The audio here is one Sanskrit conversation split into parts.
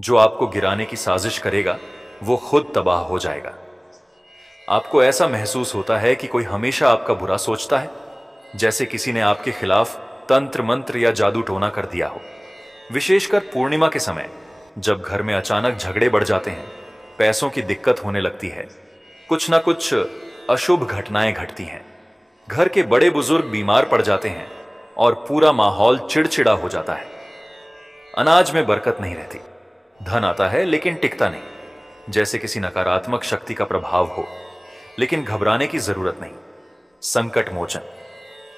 जो आपको गिराने की साजिश करेगा वो खुद तबाह हो जाएगा। आपको ऐसा महसूस होता है कि कोई हमेशा आपका बुरा सोचता है, जैसे किसी ने आपके खिलाफ तंत्र मंत्र या जादू टोना कर दिया हो। विशेषकर पूर्णिमा के समय, जब घर में अचानक झगड़े बढ़ जाते हैं, पैसों की दिक्कत होने लगती है, कुछ ना कुछ अशुभ घटनाएं घटती हैं, घर के बड़े बुजुर्ग बीमार पड़ जाते हैं और पूरा माहौल चिड़चिड़ा हो जाता है। अनाज में बरकत नहीं रहती, धन आता है लेकिन टिकता नहीं, जैसे किसी नकारात्मक शक्ति का प्रभाव हो। लेकिन घबराने की जरूरत नहीं। संकट मोचन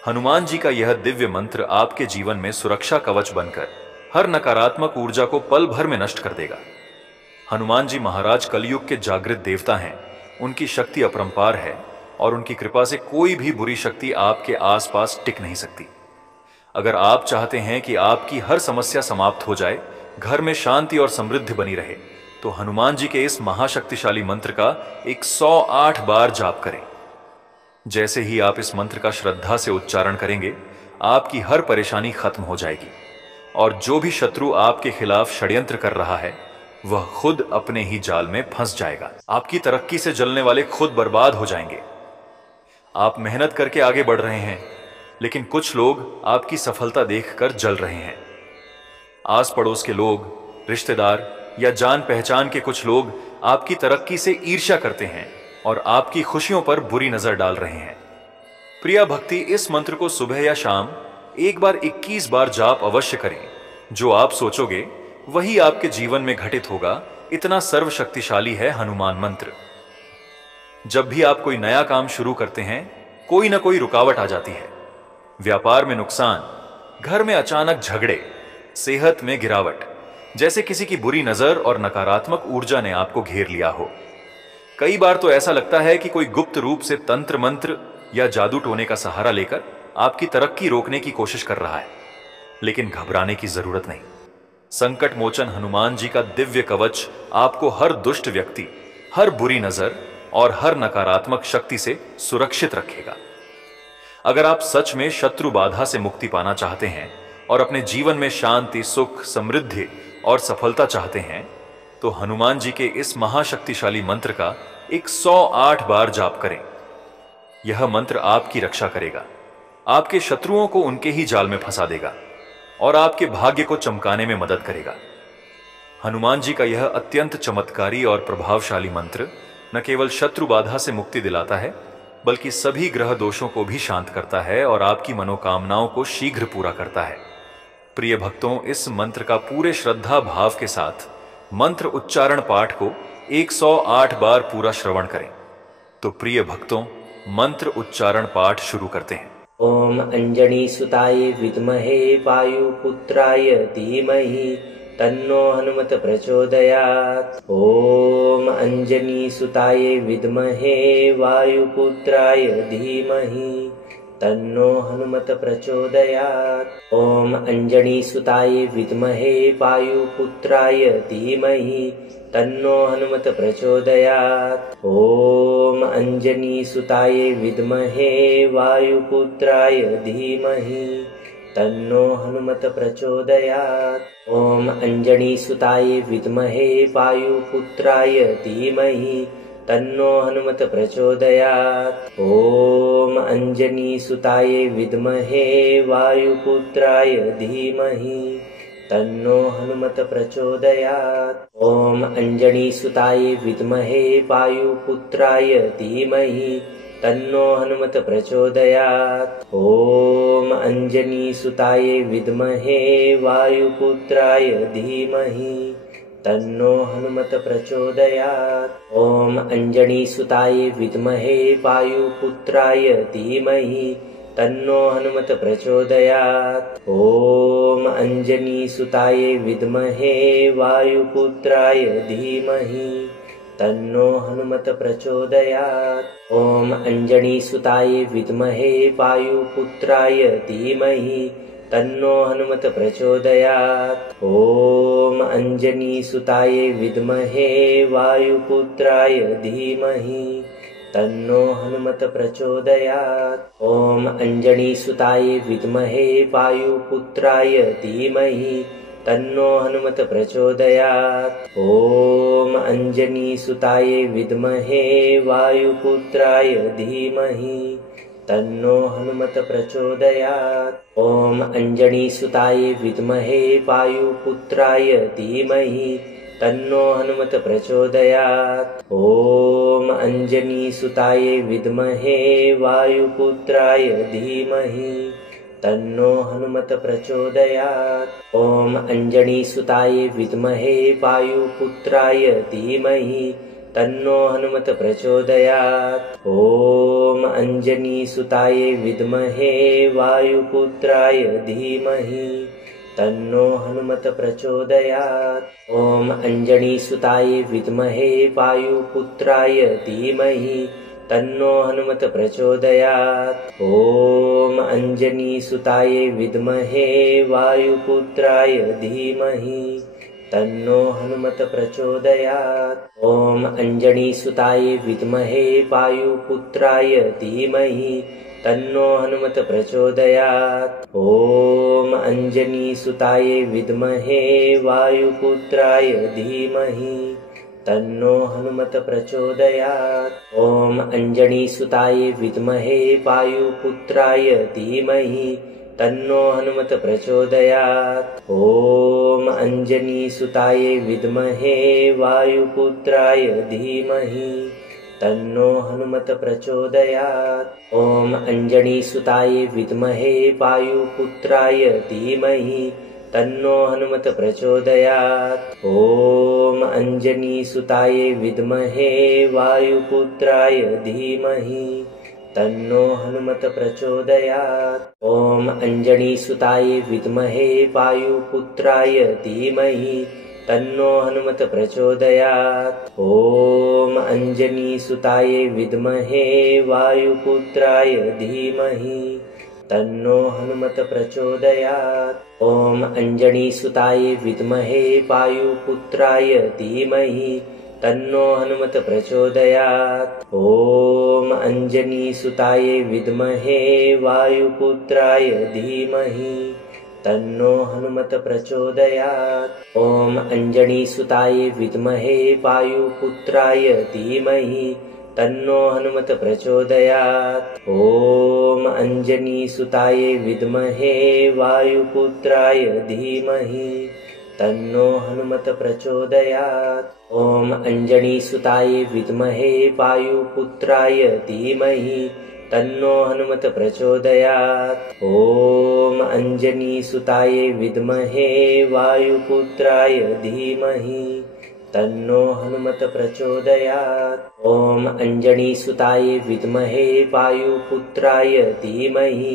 हनुमान जी का यह दिव्य मंत्र आपके जीवन में सुरक्षा कवच बनकर हर नकारात्मक ऊर्जा को पल भर में नष्ट कर देगा। हनुमान जी महाराज कलयुग के जागृत देवता हैं। उनकी शक्ति अपरंपार है और उनकी कृपा से कोई भी बुरी शक्ति आपके आसपास टिक नहीं सकती। अगर आप चाहते हैं कि आपकी हर समस्या समाप्त हो जाए, घर में शांति और समृद्धि बनी रहे, तो हनुमान जी के इस महाशक्तिशाली मंत्र का 108 बार जाप करें। जैसे ही आप इस मंत्र का श्रद्धा से उच्चारण करेंगे, आपकी हर परेशानी खत्म हो जाएगी और जो भी शत्रु आपके खिलाफ षड्यंत्र कर रहा है, वह खुद अपने ही जाल में फंस जाएगा। आपकी तरक्की से जलने वाले खुद बर्बाद हो जाएंगे। आप मेहनत करके आगे बढ़ रहे हैं, लेकिन कुछ लोग आपकी सफलता देखकर जल रहे हैं। आस पड़ोस के लोग, रिश्तेदार या जान पहचान के कुछ लोग आपकी तरक्की से ईर्ष्या करते हैं और आपकी खुशियों पर बुरी नजर डाल रहे हैं। प्रिया भक्ति, इस मंत्र को सुबह या शाम एक बार 21 बार जाप अवश्य करें। जो आप सोचोगे वही आपके जीवन में घटित होगा। इतना सर्वशक्तिशाली है हनुमान मंत्र। जब भी आप कोई नया काम शुरू करते हैं, कोई ना कोई रुकावट आ जाती है। व्यापार में नुकसान, घर में अचानक झगड़े, सेहत में गिरावट, जैसे किसी की बुरी नजर और नकारात्मक ऊर्जा ने आपको घेर लिया हो। कई बार तो ऐसा लगता है कि कोई गुप्त रूप से तंत्र मंत्र या जादू टोने का सहारा लेकर आपकी तरक्की रोकने की कोशिश कर रहा है। लेकिन घबराने की जरूरत नहीं। संकट मोचन हनुमान जी का दिव्य कवच आपको हर दुष्ट व्यक्ति, हर बुरी नजर और हर नकारात्मक शक्ति से सुरक्षित रखेगा। अगर आप सच में शत्रु बाधा से मुक्ति पाना चाहते हैं और अपने जीवन में शांति, सुख, समृद्धि और सफलता चाहते हैं, तो हनुमान जी के इस महाशक्तिशाली मंत्र का 108 बार जाप करें। यह मंत्र आपकी रक्षा करेगा, आपके शत्रुओं को उनके ही जाल में फंसा देगा और आपके भाग्य को चमकाने में मदद करेगा। हनुमान जी का यह अत्यंत चमत्कारी और प्रभावशाली मंत्र न केवल शत्रु बाधा से मुक्ति दिलाता है, बल्कि सभी ग्रह दोषों को भी शांत करता है और आपकी मनोकामनाओं को शीघ्र पूरा करता है। प्रिय भक्तों, इस मंत्र का पूरे श्रद्धा भाव के साथ मंत्र उच्चारण पाठ को 108 बार पूरा श्रवण करें। तो प्रिय भक्तों, मंत्र उच्चारण पाठ शुरू करते हैं। ओम अंजनी सुताय विद्महे वायुपुत्राय धीमहि तन्नो हनुमत प्रचोदयात्। ओम अंजनी सुताय विद्महे वायुपुत्राय धीमहि तन्नो हनुमत प्रचोदयात्। ओम अंजनी सुताय विद्महे वायुपुत्राय धीमहि तन्नो हनुमत प्रचोदयात्। ओम अंजनी सुताय विद्महे वायुपुत्राय धीमहि तन्नो हनुमत प्रचोदयात्। ओम अंजनी सुताय विद्महे वायुपुत्राय धीमहि तन्नो हनुमत प्रचोदयात्। ओम अंजनी सुताय विद्महे वायुपुत्राय धीमहि तन्नो हनुमत प्रचोदयात्। ओम अंजनी सुताय विद्महे वायुपुत्राय धीमहि तन्नो हनुमत प्रचोदयात्। ओम अंजनी सुताय विद्महे वायुपुत्राय धीमहि तन्नो हनुमत प्रचोदयात्। ओम अंजनी सुताय विद्महे वायुपुत्राय धीमहि तन्नो हनुमत प्रचोदयात्। ओम अंजनी सुताय विद्महे वायुपुत्राय धीमहि तन्नो हनुमत प्रचोदयात्। ओम अंजनी सुताय विद्महे वायुपुत्राय धीमहि तन्नो हनुमत प्रचोदयात्। ओम अंजनी सुताय विद्महे वायुपुत्राय धीमहि तन्नो हनुमत प्रचोदयात्। ओम अंजनी सुताय विद्महे वायुपुत्राय धीमहि तन्नो हनुमत प्रचोदयात्। ॐ अञ्जनीसुताय विद्महे वायुपुत्राय धीमहि तन्नो हनुमत प्रचोदयात्। ॐ अञ्जनीसुताय विद्महे वायुपुत्राय धीमहि तन्नो हनुमत प्रचोदयात्। ॐ अञ्जनीसुताय विद्महे वायुपुत्राय धीमहि तन्नो हनुमत प्रचोदयात्। ॐ अञ्जनीसुताय विद्महे वायुपुत्राय धीमहि तन्नो हनुमत प्रचोदयात्। ॐ अञ्जनीसुताय विद्महे वायुपुत्राय धीमहि तन्नो हनुमत प्रचोदयात्। ॐ अञ्जनीसुताय विद्महे वायुपुत्राय धीमहि तन्नो हनुमत प्रचोदयात्। ॐ अञ्जनीसुताय विद्महे वायुपुत्राय धीमहि तन्नो हनुमत प्रचोदयात्। ॐ अञ्जनीसुताय विद्महे वायुपुत्राय धीमहि तन्नो हनुमत प्रचोदयात्। ॐ अञ्जनीसुताय विद्महे वायुपुत्राय धीमहि तन्नो हनुमत प्रचोदयात्। ॐ अञ्जनीसुताय विद्महे वायुपुत्राय धीमहि तन्नो हनुमत प्रचोदयात्। ॐ अञ्जनीसुताय विद्महे वायुपुत्राय धीमहि तन्नो हनुमत प्रचोदयात्। ॐ अञ्जनीसुताय विद्महे वायुपुत्राय धीमहि तन्नो हनुमत प्रचोदयात्। ॐ अञ्जनीसुताय विद्महे वायुपुत्राय धीमहि तन्नो हनुमत प्रचोदयात्। ॐ अञ्जनीसुताय विद्महे वायुपुत्राय धीमहि तन्नो हनुमत प्रचोदयात्। ॐ अञ्जनीसुताय विद्महे वायुपुत्राय धीमहि तन्नो हनुमत प्रचोदयात्। ॐ अञ्जनीसुताय विद्महे वायुपुत्राय धीमहि तन्नो हनुमत प्रचोदयात्। ॐ अञ्जनीसुताय विद्महे वायुपुत्राय धीमहि तन्नो हनुमत प्रचोदयात्। ॐ अञ्जनीसुताय विद्महे वायुपुत्राय धीमहि तन्नो हनुमत प्रचोदयात्। ॐ अञ्जनीसुताय विद्महे वायुपुत्राय धीमहि तन्नो हनुमत प्रचोदयात्। ॐ अञ्जनीसुताय विद्महे वायुपुत्राय धीमहि तन्नो हनुमत प्रचोदयात्। ॐ अञ्जनीसुताय विद्महे वायुपुत्राय धीमहि तन्नो हनुमत प्रचोदयात्। ॐ अञ्जनीसुताय विद्महे वायुपुत्राय धीमहि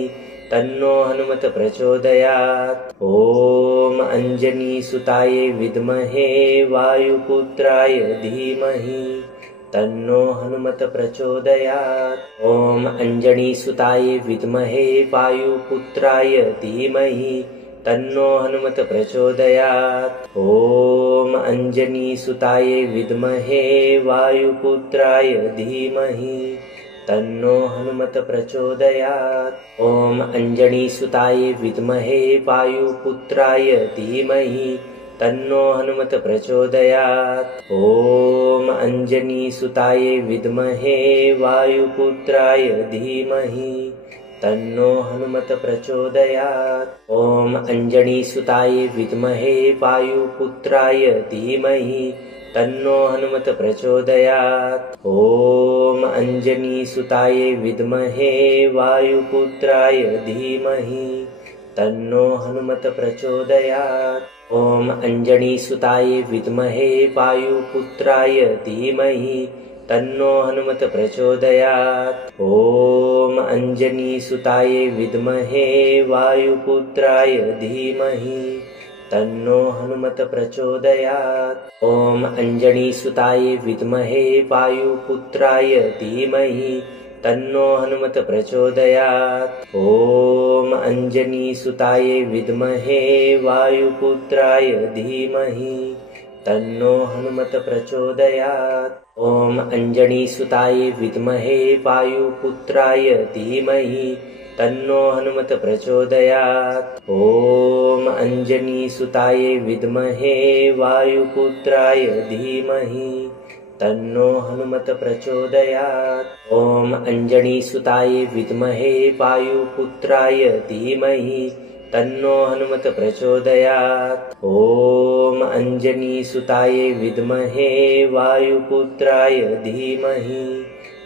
तन्नो हनुमत प्रचोदयात्। ॐ अञ्जनीसुताय विद्महे वायुपुत्राय धीमहि तन्नो हनुमत प्रचोदयात्। ॐ अञ्जनीसुताय विद्महे वायुपुत्राय धीमहि तन्नो हनुमत प्रचोदयात्। ॐ अञ्जनीसुताय विद्महे वायुपुत्राय धीमहि तन्नो हनुमत प्रचोदयात्। ॐ अञ्जनीसुताय विद्महे वायुपुत्राय धीमहि तन्नो हनुमत प्रचोदयात्। ॐ अञ्जनीसुताय विद्महे वायुपुत्राय धीमहि तन्नो हनुमत प्रचोदयात्। ॐ अञ्जनीसुताय विद्महे वायुपुत्राय धीमहि तन्नो हनुमत प्रचोदयात्। ॐ अञ्जनीसुताय विद्महे वायुपुत्राय धीमहि तन्नो हनुमत प्रचोदयात्। ॐ अञ्जनीसुताय विद्महे वायुपुत्राय धीमहि तन्नो हनुमत प्रचोदयात्। ॐ अञ्जनीसुताय विद्महे वायुपुत्राय धीमहि तन्नो हनुमत प्रचोदयात्। ॐ अञ्जनीसुताय विद्महे वायुपुत्राय धीमहि तन्नो हनुमत प्रचोदयात्। ॐ अञ्जनीसुताय विद्महे वायुपुत्राय धीमहि तन्नो हनुमत प्रचोदयात्। ॐ अञ्जनीसुताय विद्महे वायुपुत्राय धीमहि तन्नो हनुमत प्रचोदयात्। ॐ अञ्जनीसुताय विद्महे वायुपुत्राय धीमहि तन्नो हनुमत प्रचोदयात्। ॐ अञ्जनीसुताय विद्महे वायुपुत्राय धीमहि तन्नो हनुमत प्रचोदयात्। ॐ अञ्जनीसुताय विद्महे वायुपुत्राय धीमहि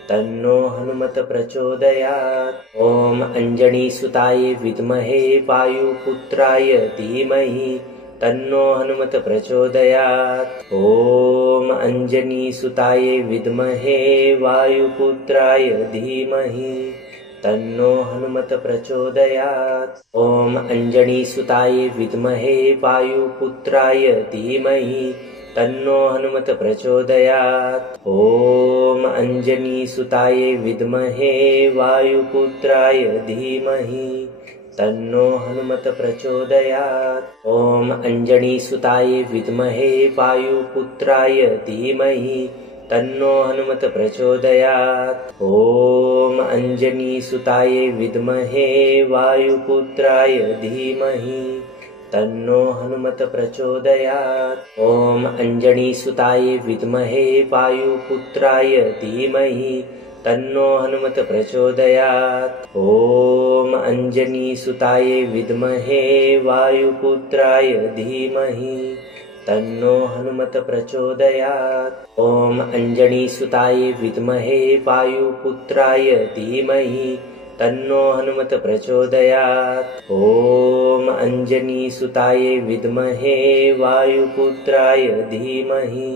तन्नो हनुमत प्रचोदयात्। ॐ अञ्जनीसुताय विद्महे वायुपुत्राय धीमहि तन्नो हनुमत प्रचोदयात्। ॐ अञ्जनीसुताय विद्महे वायुपुत्राय धीमहि तन्नो हनुमत प्रचोदयात्। ॐ अञ्जनीसुताय विद्महे वायुपुत्राय धीमहि तन्नो हनुमत प्रचोदयात्। ॐ अञ्जनीसुताय विद्महे वायुपुत्राय धीमहि तन्नो हनुमत प्रचोदयात्। ॐ अञ्जनीसुताय विद्महे वायुपुत्राय धीमहि तन्नो हनुमत प्रचोदयात्। ॐ अञ्जनीसुताय विद्महे वायुपुत्राय धीमहि तन्नो हनुमत प्रचोदयात्। ॐ अञ्जनीसुताय विद्महे वायुपुत्राय धीमहि तन्नो हनुमत प्रचोदयात्। ॐ अञ्जनीसुताय विद्महे वायुपुत्राय धीमहि तन्नो हनुमत प्रचोदयात्। ॐ अञ्जनीसुताय विद्महे वायुपुत्राय धीमहि तन्नो हनुमत प्रचोदयात्। ॐ अञ्जनीसुताय विद्महे वायुपुत्राय धीमहि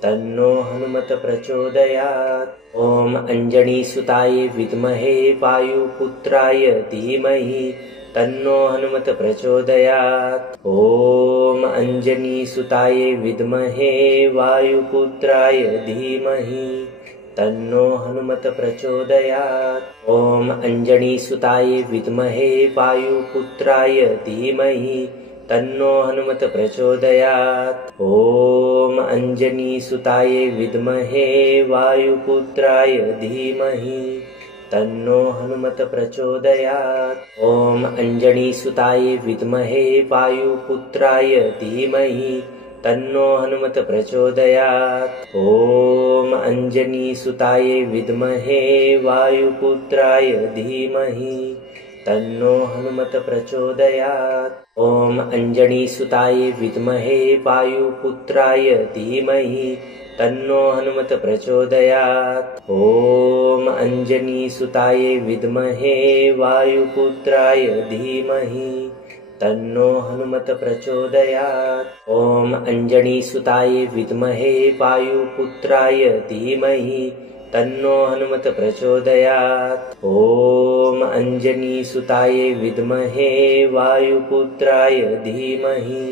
तन्नो हनुमत प्रचोदयात्। ॐ अञ्जनीसुताय विद्महे वायुपुत्राय धीमहि तन्नो हनुमत प्रचोदयात्। ॐ अञ्जनीसुताय विद्महे वायुपुत्राय धीमहि तन्नो हनुमत प्रचोदयात्। ॐ अञ्जनीसुताय विद्महे वायुपुत्राय धीमहि तन्नो हनुमत प्रचोदयात्। ॐ अञ्जनीसुताय विद्महे वायुपुत्राय धीमहि तन्नो हनुमत प्रचोदयात्। ॐ अञ्जनीसुताय विद्महे वायुपुत्राय धीमहि तन्नो हनुमत प्रचोदयात्। ॐ अञ्जनीसुताय विद्महे वायुपुत्राय धीमहि तन्नो हनुमत प्रचोदयात्। ॐ अञ्जनीसुताय विद्महे वायुपुत्राय धीमहि तन्नो हनुमत प्रचोदयात्। ॐ अञ्जनीसुताय विद्महे वायुपुत्राय धीमहि तन्नो हनुमत प्रचोदयात्। ॐ अञ्जनीसुताय विद्महे वायुपुत्राय धीमहि तन्नो हनुमत प्रचोदयात्। ॐ अञ्जनीसुताय विद्महे वायुपुत्राय धीमहि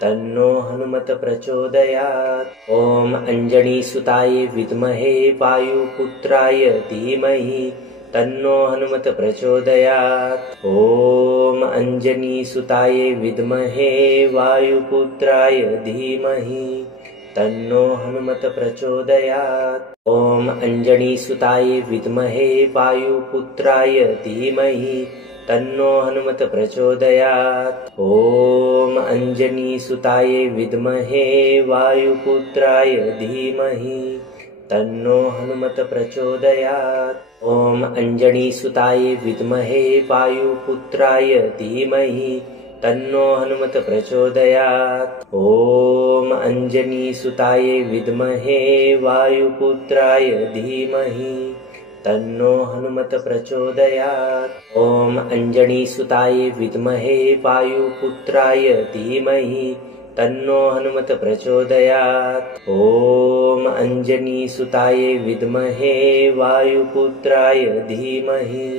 तन्नो हनुमत प्रचोदयात्। ॐ अञ्जनीसुताय विद्महे वायुपुत्राय धीमहि तन्नो हनुमत प्रचोदयात्। ॐ अञ्जनीसुताय विद्महे वायुपुत्राय धीमहि तन्नो हनुमत प्रचोदयात्। ॐ अञ्जनीसुताय विद्महे वायुपुत्राय धीमहि तन्नो हनुमत प्रचोदयात्। ॐ अञ्जनीसुताय विद्महे वायुपुत्राय धीमहि तन्नो हनुमत प्रचोदयात्। ॐ अञ्जनीसुताय विद्महे वायुपुत्राय धीमहि तन्नो हनुमत प्रचोदयात्। ॐ अञ्जनीसुताय विद्महे वायुपुत्राय धीमहि तन्नो हनुमत प्रचोदयात्। ॐ अञ्जनीसुताय विद्महे वायुपुत्राय धीमहि तन्नो हनुमत प्रचोदयात्। ॐ अञ्जनीसुताय विद्महे वायुपुत्राय धीमहि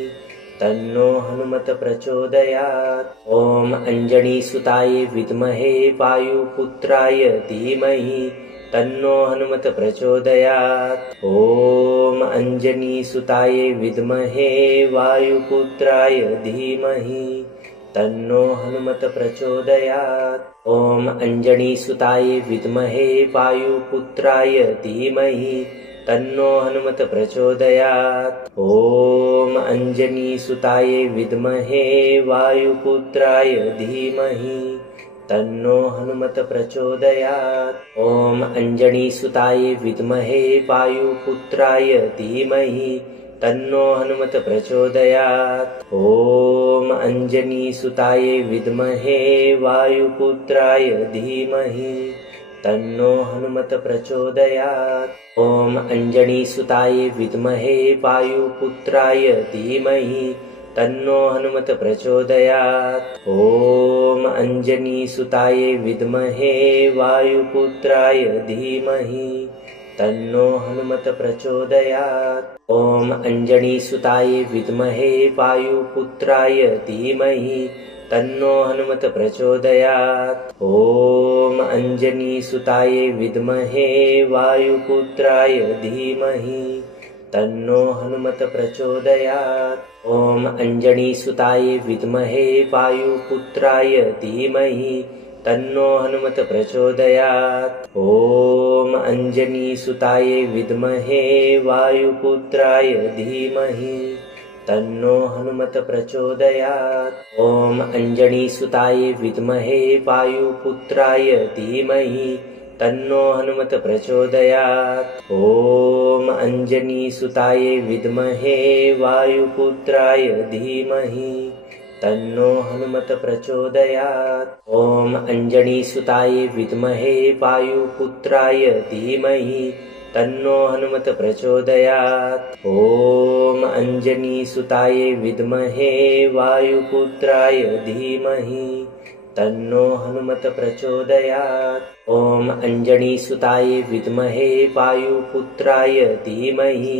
तन्नो हनुमत प्रचोदयात्। ॐ अञ्जनीसुताय विद्महे वायुपुत्राय धीमहि तन्नो हनुमत प्रचोदयात्। ॐ अञ्जनीसुताय विद्महे वायुपुत्राय धीमहि तन्नो हनुमत प्रचोदयात्। ॐ अञ्जनीसुताय विद्महे वायुपुत्राय धीमहि तन्नो हनुमत प्रचोदयात्। ॐ अंजनीसुताय विद्महे वायुपुत्राय धीमहि तन्नो हनुमत प्रचोदयात्। ॐ अंजनीसुताय विद्महे वायुपुत्राय धीमहि तन्नो हनुमत प्रचोदयात्। ॐ अंजनीसुताय विद्महे वायुपुत्राय धीमहि तन्नो हनुमत प्रचोदयात्। ॐ अंजनीसुताय विद्महे वायुपुत्राय धीमहि तन्नो हनुमत प्रचोदयात्। ॐ अंजनीसुताय विद्महे वायुपुत्राय धीमहि तन्नो हनुमत प्रचोदयात्। ॐ अंजनीसुताय विद्महे वायुपुत्राय धीमहि तन्नो हनुमत प्रचोदयात्। ॐ अंजनीसुताय विद्महे वायुपुत्राय धीमहि तन्नो हनुमत प्रचोदयात्। ॐ अंजनीसुताय विद्महे वायुपुत्राय धीमहि तन्नो हनुमत प्रचोदयात्। ॐ अंजनीसुताय विद्महे वायुपुत्राय धीमहि तन्नो हनुमत प्रचोदयात्। ॐ अंजनीसुताय विद्महे वायुपुत्राय धीमहि तन्नो हनुमत प्रचोदयात्। ॐ अंजनीसुताय विद्महे वायुपुत्राय धीमहि तन्नो हनुमत प्रचोदयात्। ॐ अंजनीसुताय विद्महे वायुपुत्राय धीमहि तन्नो हनुमत प्रचोदयात्। ॐ अंजनीसुताय विद्महे वायुपुत्राय धीमहि तन्नो हनुमत प्रचोदयात्। ॐ अंजनीसुताय विद्महे वायुपुत्राय धीमहि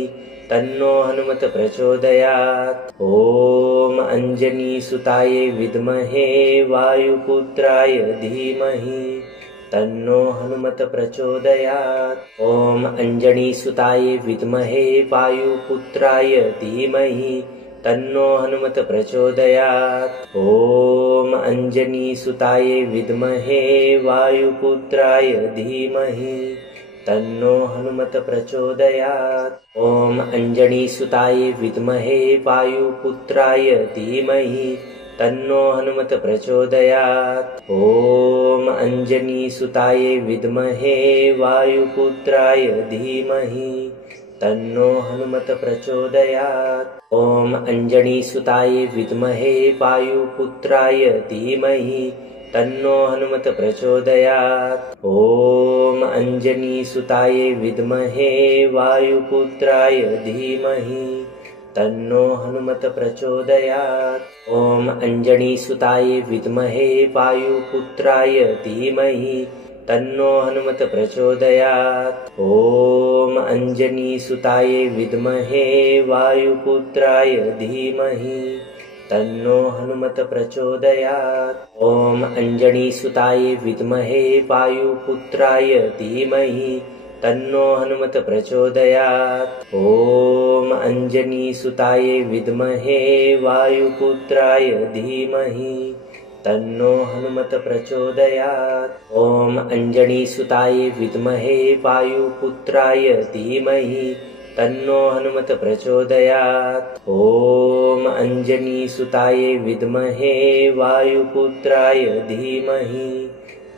तन्नो हनुमत प्रचोदयात्। ॐ अंजनीसुताय विद्महे वायुपुत्राय धीमहि तन्नो हनुमत प्रचोदयात्। ॐ अंजनीसुताय विद्महे वायुपुत्राय धीमहि तन्नो हनुमत प्रचोदयात्। ॐ अंजनीसुताय विद्महे वायुपुत्राय धीमहि तन्नो हनुमत प्रचोदयात्। ॐ अंजनीसुताय विद्महे वायुपुत्राय धीमहि तन्नो हनुमत प्रचोदयात्। ॐ अंजनीसुताय विद्महे वायुपुत्राय धीमहि तन्नो हनुमत प्रचोदयात्। ॐ अंजनीसुताय विद्महे वायुपुत्राय धीमहि तन्नो हनुमत प्रचोदयात्। ॐ अंजनीसुताय विद्महे वायुपुत्राय धीमहि तन्नो हनुमत प्रचोदयात्। ॐ अंजनीसुताय विद्महे वायुपुत्राय धीमहि तन्नो हनुमत प्रचोदयात्। ॐ अंजनीसुताय विद्महे वायुपुत्राय धीमहि तन्नो हनुमत प्रचोदयात्। ॐ अंजनीसुताय विद्महे वायुपुत्राय धीमहि तन्नो हनुमत प्रचोदयात्। ॐ अंजनीसुताय विद्महे वायुपुत्राय धीमहि तन्नो हनुमत प्रचोदयात्। ॐ अंजनीसुताय विद्महे वायुपुत्राय धीमहि तन्नो हनुमत प्रचोदयात्। ॐ अंजनीसुताय विद्महे वायुपुत्राय धीमहि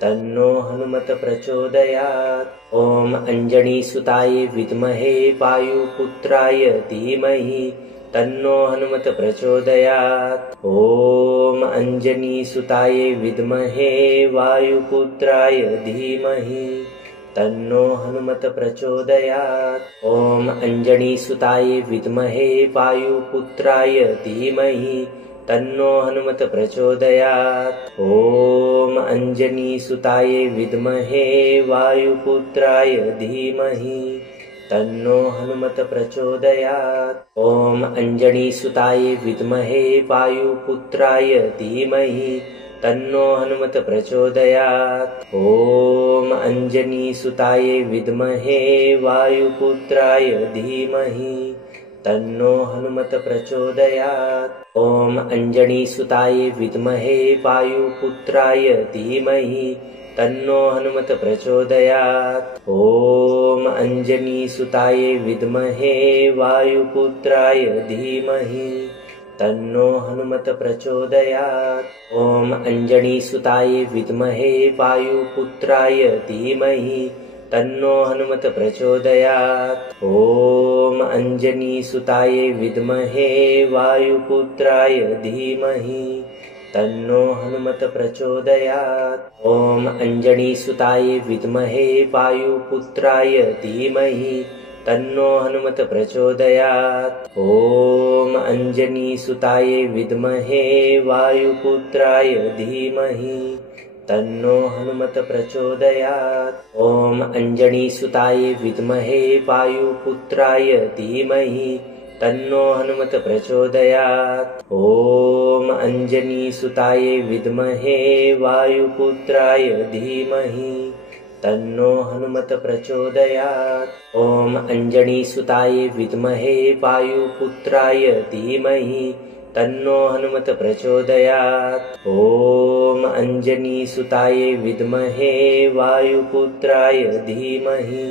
तन्नो हनुमत प्रचोदयात्। ॐ अंजनीसुताय विद्महे वायुपुत्राय धीमहि तन्नो हनुमत प्रचोदयात्। ॐ अंजनीसुताय विद्महे वायुपुत्राय धीमहि तन्नो हनुमत प्रचोदयात्। ॐ अंजनीसुताय विद्महे वायुपुत्राय धीमहि तन्नो हनुमत प्रचोदयात्। ॐ अंजनीसुताय विद्महे वायुपुत्राय धीमहि तन्नो हनुमत प्रचोदयात्। ॐ अंजनीसुताय विद्महे वायुपुत्राय धीमहि तन्नो हनुमत प्रचोदयात्। ॐ अंजनीसुताय विद्महे वायुपुत्राय धीमहि तन्नो हनुमत प्रचोदयात्। ॐ अंजनीसुताय विद्महे वायुपुत्राय धीमहि तन्नो हनुमत प्रचोदयात्। ॐ अञ्जनीसुताय विद्महे वायुपुत्राय धीमहि तन्नो हनुमत प्रचोदयात्। ॐ अञ्जनीसुताय विद्महे वायुपुत्राय धीमहि तन्नो हनुमत प्रचोदयात्। ॐ अञ्जनीसुताय विद्महे वायुपुत्राय धीमहि तन्नो हनुमत प्रचोदयात्। ॐ अञ्जनीसुताय विद्महे वायुपुत्राय धीमहि तन्नो हनुमत प्रचोदयात्। ॐ अञ्जनीसुताय विद्महे वायुपुत्राय धीमहि तन्नो हनुमत प्रचोदयात्। ॐ अञ्जनीसुताय विद्महे वायुपुत्राय धीमहि तन्नो हनुमत प्रचोदयात्। ॐ अञ्जनीसुताय विद्महे वायुपुत्राय धीमहि तन्नो हनुमत प्रचोदयात्। ॐ अञ्जनीसुताय विद्महे वायुपुत्राय धीमहि तन्नो हनुमत प्रचोदयात्। ॐ अञ्जनीसुताय विद्महे वायुपुत्राय धीमहि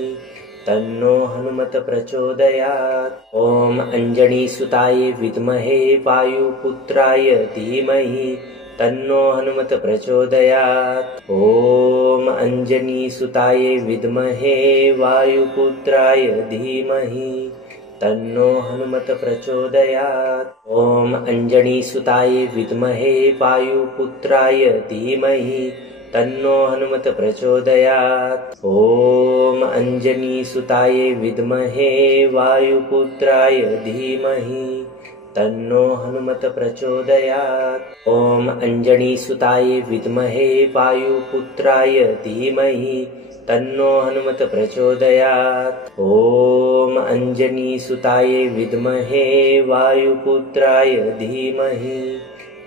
तन्नो हनुमत प्रचोदयात्। ॐ अञ्जनीसुताय विद्महे वायुपुत्राय धीमहि तन्नो हनुमत प्रचोदयात्। ॐ अञ्जनीसुताय विद्महे वायुपुत्राय धीमहि तन्नो हनुमत प्रचोदयात्। ॐ अञ्जनीसुताय विद्महे वायुपुत्राय धीमहि तन्नो हनुमत प्रचोदयात्। ॐ अञ्जनीसुताय विद्महे वायुपुत्राय धीमहि तन्नो हनुमत प्रचोदयात्। ॐ अञ्जनीसुताय विद्महे वायुपुत्राय धीमहि तन्नो हनुमत प्रचोदयात्। ॐ अञ्जनीसुताय विद्महे वायुपुत्राय धीमहि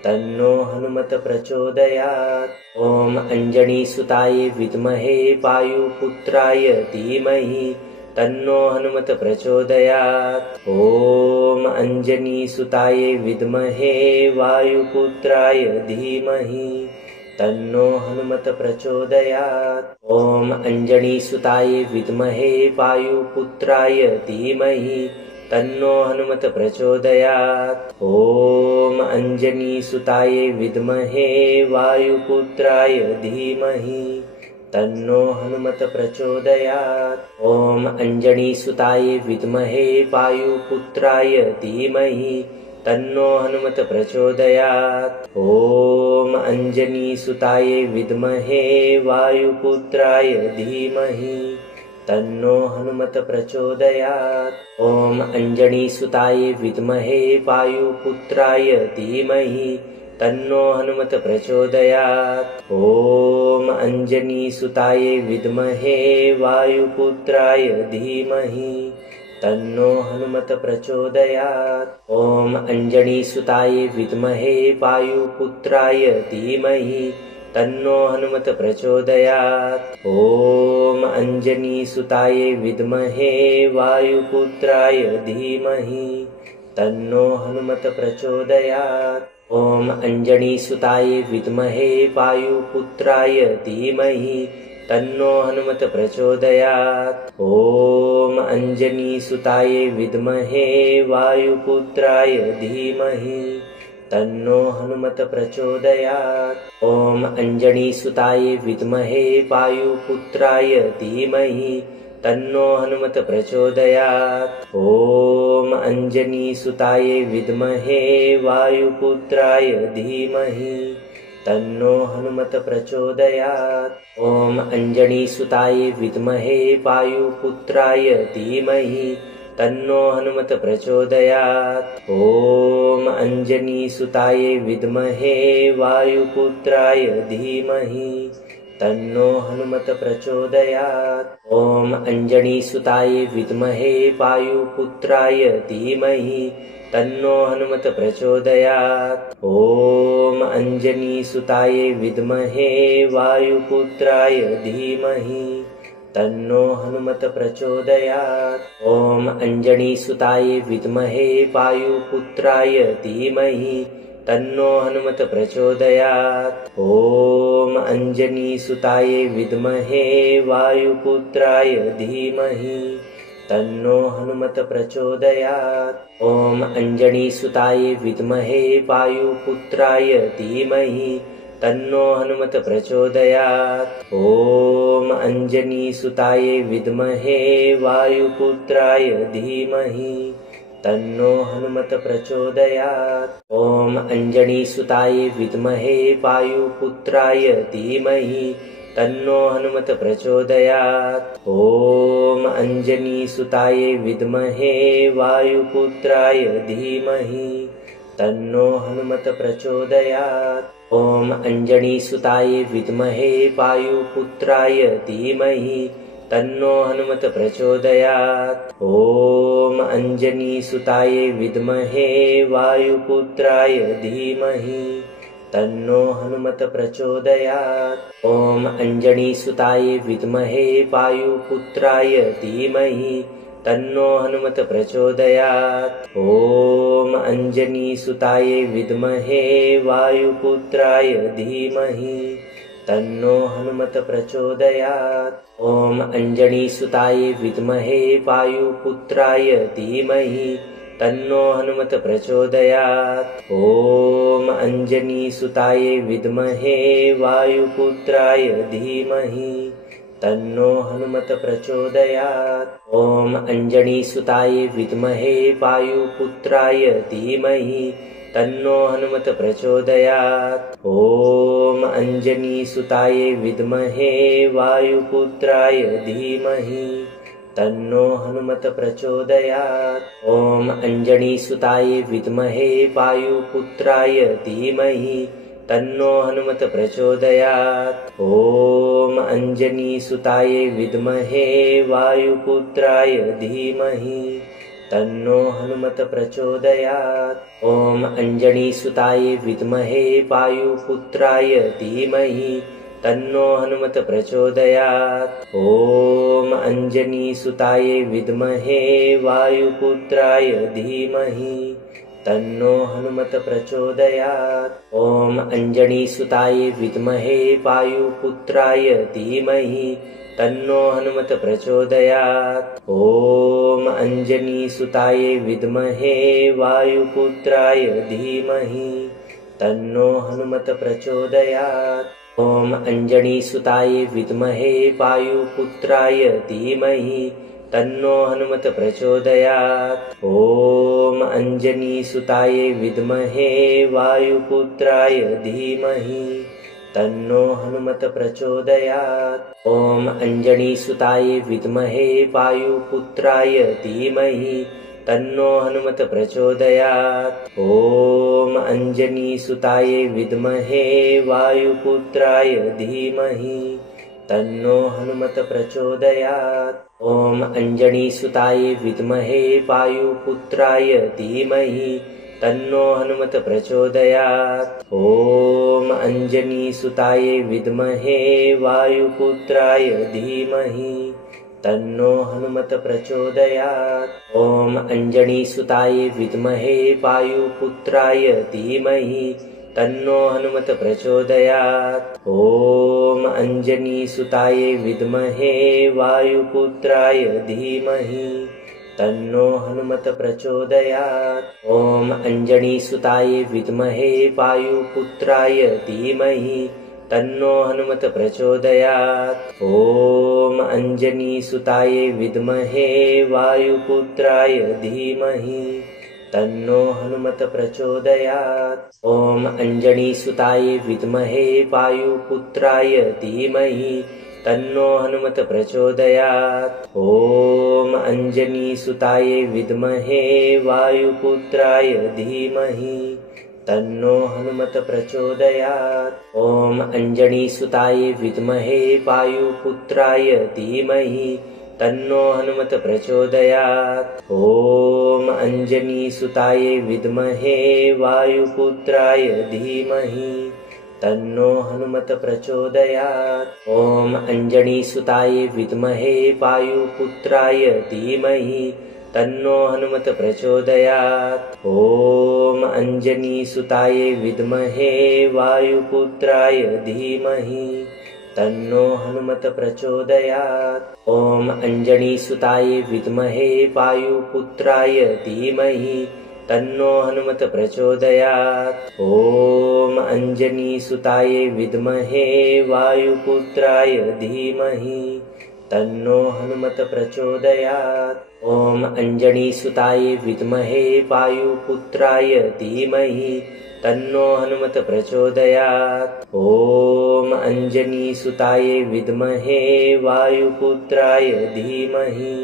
तन्नो हनुमत प्रचोदयात्। ॐ अञ्जनीसुताय विद्महे वायुपुत्राय धीमहि तन्नो हनुमत प्रचोदयात्। ॐ अञ्जनीसुताय विद्महे वायुपुत्राय धीमहि तन्नो हनुमत प्रचोदयात्। ॐ अञ्जनीसुताय विद्महे वायुपुत्राय धीमहि तन्नो हनुमत प्रचोदयात्। ॐ अञ्जनीसुताय विद्महे वायुपुत्राय धीमहि तन्नो हनुमत प्रचोदयात्। ॐ अञ्जनीसुताय विद्महे वायुपुत्राय धीमहि तन्नो हनुमत प्रचोदयात्। ॐ अञ्जनीसुताय विद्महे वायुपुत्राय धीमहि तन्नो हनुमत प्रचोदयात्। ॐ अञ्जनीसुताय विद्महे वायुपुत्राय धीमहि तन्नो हनुमत प्रचोदयात्। ॐ अञ्जनीसुताय विद्महे वायुपुत्राय धीमहि तन्नो हनुमत प्रचोदयात्। ॐ अञ्जनीसुताय विद्महे वायुपुत्राय धीमहि तन्नो हनुमत प्रचोदयात्। ॐ अञ्जनीसुताय विद्महे वायुपुत्राय धीमहि तन्नो हनुमत प्रचोदयात्। ॐ अञ्जनीसुताय विद्महे वायुपुत्राय धीमहि तन्नो हनुमत प्रचोदयात्। ॐ अञ्जनीसुताय विद्महे वायुपुत्राय धीमहि तन्नो हनुमत प्रचोदयात्। ॐ अञ्जनीसुताय विद्महे वायुपुत्राय धीमहि तन्नो हनुमत प्रचोदयात्। ॐ अञ्जनीसुताय विद्महे वायुपुत्राय धीमहि तन्नो हनुमत प्रचोदयात्। ॐ अञ्जनीसुताय विद्महे वायुपुत्राय धीमहि तन्नो हनुमत प्रचोदयात्। ॐ अञ्जनीसुताय विद्महे वायुपुत्राय धीमहि तन्नो हनुमत प्रचोदयात्। ॐ अञ्जनीसुताय विद्महे वायुपुत्राय धीमहि तन्नो हनुमत प्रचोदयात्। ॐ अञ्जनीसुताय विद्महे वायुपुत्राय धीमहि तन्नो हनुमत प्रचोदयात्। ॐ अञ्जनीसुताय विद्महे वायुपुत्राय धीमहि तन्नो हनुमत प्रचोदयात्। ॐ अञ्जनीसुताय विद्महे वायुपुत्राय धीमहि तन्नो हनुमत प्रचोदयात्। ॐ अञ्जनीसुताय विद्महे वायुपुत्राय धीमहि तन्नो हनुमत प्रचोदयात्। ॐ अञ्जनीसुताय विद्महे वायुपुत्राय धीमहि तन्नो हनुमत प्रचोदयात्। ॐ अञ्जनीसुताय विद्महे वायुपुत्राय धीमहि तन्नो हनुमत प्रचोदयात्। ॐ अञ्जनीसुताय विद्महे वायुपुत्राय धीमहि तन्नो हनुमत प्रचोदयात्। ॐ अञ्जनीसुताय विद्महे वायुपुत्राय धीमहि तन्नो हनुमत प्रचोदयात्। ॐ अञ्जनीसुताय विद्महे वायुपुत्राय धीमहि तन्नो हनुमत प्रचोदयात्। ॐ अञ्जनीसुताय विद्महे वायुपुत्राय धीमहि तन्नो हनुमत प्रचोदयात्। ॐ अञ्जनीसुताय विद्महे वायुपुत्राय धीमहि तन्नो हनुमत प्रचोदयात्। ॐ अञ्जनीसुताय विद्महे वायुपुत्राय धीमहि तन्नो हनुमत प्रचोदयात्। ॐ अञ्जनीसुताय विद्महे वायुपुत्राय धीमहि तन्नो हनुमत प्रचोदयात्। ॐ अञ्जनीसुताय विद्महे वायुपुत्राय धीमहि तन्नो हनुमत प्रचोदयात्। ॐ अञ्जनीसुताय विद्महे वायुपुत्राय धीमहि तन्नो हनुमत प्रचोदयात्। ॐ अञ्जनीसुताय विद्महे वायुपुत्राय धीमहि तन्नो हनुमत प्रचोदयात्। ॐ अञ्जनीसुताय विद्महे वायुपुत्राय धीमहि तन्नो हनुमत प्रचोदयात्। ॐ अञ्जनीसुताय विद्महे वायुपुत्राय धीमहि तन्नो हनुमत प्रचोदयात्। ॐ अञ्जनीसुताय विद्महे वायुपुत्राय धीमहि तन्नो हनुमत प्रचोदयात्। ॐ अञ्जनीसुताय विद्महे वायुपुत्राय धीमहि तन्नो हनुमत प्रचोदयात्। ॐ अञ्जनीसुताय विद्महे वायुपुत्राय धीमहि तन्नो हनुमत प्रचोदयात्। ॐ अञ्जनीसुताय विद्महे वायुपुत्राय धीमहि तन्नो हनुमत प्रचोदयात्। ॐ अञ्जनीसुताय विद्महे वायुपुत्राय धीमहि तन्नो हनुमत प्रचोदयात्। ॐ अञ्जनीसुताय विद्महे वायुपुत्राय धीमहि तन्नो हनुमत प्रचोदयात्। ॐ अञ्जनीसुताय विद्महे वायुपुत्राय धीमहि तन्नो हनुमत प्रचोदयात्। ॐ अञ्जनीसुताय विद्महे वायुपुत्राय धीमहि तन्नो हनुमत प्रचोदयात्। ॐ अञ्जनीसुताय विद्महे वायुपुत्राय धीमहि तन्नो हनुमत प्रचोदयात्। ॐ अञ्जनीसुताय विद्महे वायुपुत्राय धीमहि तन्नो हनुमत प्रचोदयात्। ॐ अञ्जनीसुताय विद्महे वायुपुत्राय धीमहि तन्नो हनुमत प्रचोदयात्। ॐ अञ्जनीसुताय विद्महे वायुपुत्राय धीमहि तन्नो हनुमत प्रचोदयात्। ॐ अञ्जनीसुताय विद्महे वायुपुत्राय धीमहि तन्नो हनुमत प्रचोदयात्। ॐ अञ्जनीसुताय विद्महे वायुपुत्राय धीमहि तन्नो हनुमत प्रचोदयात्। ॐ अञ्जनीसुताय विद्महे वायुपुत्राय धीमहि तन्नो हनुमत प्रचोदयात्। ॐ अञ्जनीसुताय विद्महे वायुपुत्राय धीमहि तन्नो हनुमत प्रचोदयात्। ॐ अञ्जनीसुताय विद्महे वायुपुत्राय धीमहि तन्नो हनुमत प्रचोदयात्। ॐ अञ्जनीसुताय विद्महे वायुपुत्राय धीमहि तन्नो हनुमत प्रचोदयात्। ॐ अञ्जनीसुताय विद्महे वायुपुत्राय धीमहि तन्नो हनुमत प्रचोदयात्। ॐ अञ्जनीसुताय विद्महे वायुपुत्राय धीमहि तन्नो हनुमत प्रचोदयात्। ॐ अञ्जनीसुताय विद्महे वायुपुत्राय धीमहि तन्नो हनुमत प्रचोदयात्। ॐ अञ्जनीसुताय विद्महे वायुपुत्राय धीमहि तन्नो हनुमत प्रचोदयात्। ॐ अञ्जनीसुताय विद्महे वायुपुत्राय धीमहि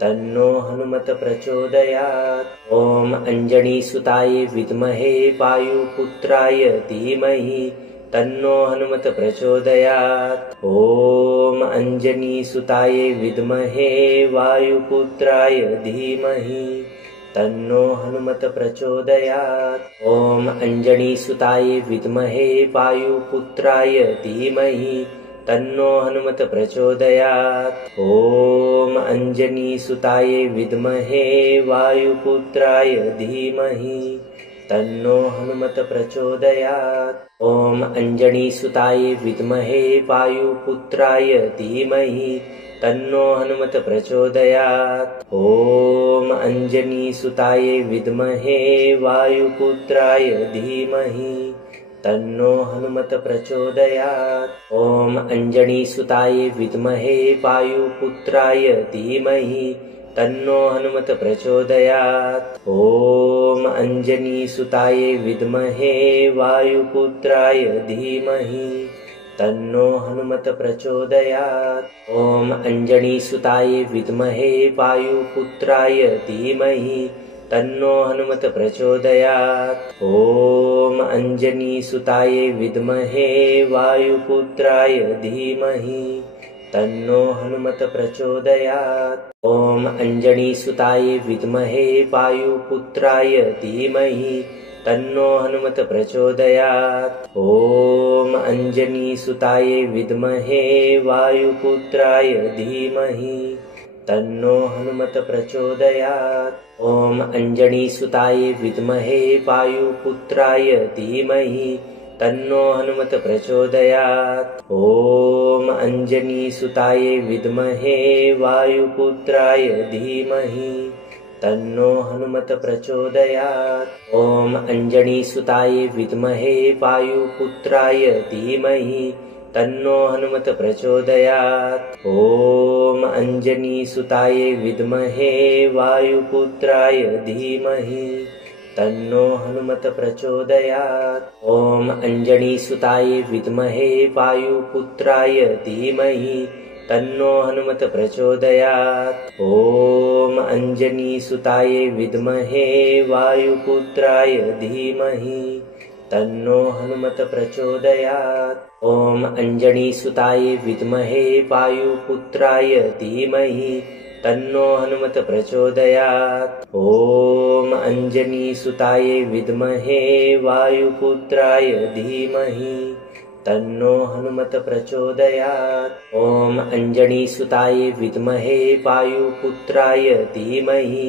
तन्नो हनुमत प्रचोदयात्। ॐ अञ्जनीसुताय विद्महे वायुपुत्राय धीमहि तन्नो हनुमत प्रचोदयात्। ॐ अञ्जनीसुताय विद्महे वायुपुत्राय धीमहि तन्नो हनुमत प्रचोदयात्। ॐ अञ्जनीसुताय विद्महे वायुपुत्राय धीमहि तन्नो हनुमत प्रचोदयात्। ॐ अञ्जनीसुताय विद्महे वायुपुत्राय धीमहि तन्नो हनुमत प्रचोदयात्। ॐ अञ्जनीसुताय विद्महे वायुपुत्राय धीमहि तन्नो हनुमत प्रचोदयात्। ॐ अञ्जनीसुताय विद्महे वायुपुत्राय धीमहि तन्नो हनुमत प्रचोदयात्। ॐ अञ्जनीसुताय विद्महे वायुपुत्राय धीमहि तन्नो हनुमत प्रचोदयात्। ॐ अञ्जनीसुताय विद्महे वायुपुत्राय धीमहि तन्नो हनुमत प्रचोदयात्। ॐ अञ्जनीसुताय विद्महे वायुपुत्राय धीमहि तन्नो हनुमत प्रचोदयात्। ॐ अञ्जनीसुताय विद्महे वायुपुत्राय धीमहि तन्नो हनुमत प्रचोदयात्। ॐ अञ्जनीसुताय विद्महे वायुपुत्राय धीमहि तन्नो हनुमत प्रचोदयात्। ॐ अञ्जनीसुताय विद्महे वायुपुत्राय धीमहि तन्नो हनुमत प्रचोदयात्। ॐ अञ्जनीसुताय विद्महे वायुपुत्राय धीमहि तन्नो हनुमत प्रचोदयात्। ॐ अञ्जनीसुताय विद्महे वायुपुत्राय धीमहि तन्नो हनुमत प्रचोदयात्। ॐ अञ्जनीसुताय विद्महे वायुपुत्राय धीमहि तन्नो हनुमत प्रचोदयात्। ॐ अञ्जनीसुताय विद्महे वायुपुत्राय धीमहि तन्नो हनुमत प्रचोदयात्। ॐ अञ्जनीसुताय विद्महे वायुपुत्राय धीमहि तन्नो हनुमत प्रचोदयात्। ॐ अञ्जनीसुताय विद्महे वायुपुत्राय धीमहि तन्नो हनुमत प्रचोदयात्। ॐ अञ्जनीसुताय विद्महे वायुपुत्राय धीमहि तन्नो हनुमत प्रचोदयात्। ॐ अञ्जनीसुताय विद्महे वायुपुत्राय धीमहि तन्नो हनुमत प्रचोदयात्। ॐ अञ्जनीसुताय विद्महे वायुपुत्राय धीमहि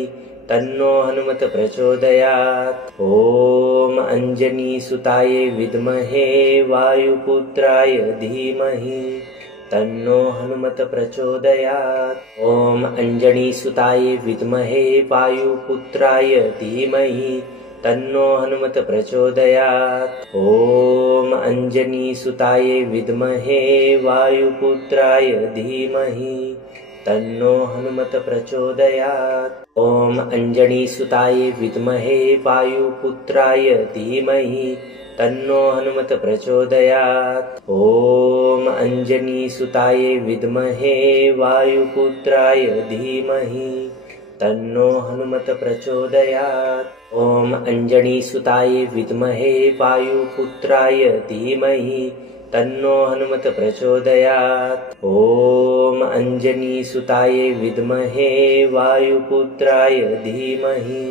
तन्नो हनुमत प्रचोदयात्। ॐ अञ्जनीसुताय विद्महे वायुपुत्राय धीमहि तन्नो हनुमत प्रचोदयात्। ॐ अञ्जनीसुताय विद्महे वायुपुत्राय धीमहि तन्नो हनुमत प्रचोदयात्। ॐ अञ्जनीसुताय विद्महे वायुपुत्राय धीमहि तन्नो हनुमत प्रचोदयात्। ॐ अञ्जनीसुताय विद्महे वायुपुत्राय धीमहि तन्नो हनुमत प्रचोदयात्। ॐ अञ्जनीसुताय विद्महे वायुपुत्राय धीमहि तन्नो हनुमत प्रचोदयात्। ॐ अञ्जनीसुताय विद्महे वायुपुत्राय धीमहि तन्नो हनुमत प्रचोदयात्। ॐ अञ्जनीसुताय विद्महे वायुपुत्राय धीमहि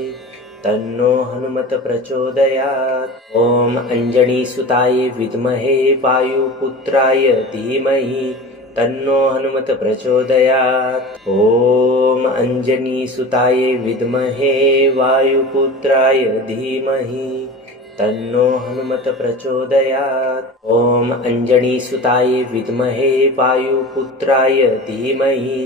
तन्नो हनुमत प्रचोदयात्। ॐ अञ्जनीसुताय विद्महे वायुपुत्राय धीमहि तन्नो हनुमत प्रचोदयात्। ॐ अंजनीसुताय विद्महे वायुपुत्राय धीमहि तन्नो हनुमत प्रचोदयात्। ॐ अंजनीसुताय विद्महे वायुपुत्राय धीमहि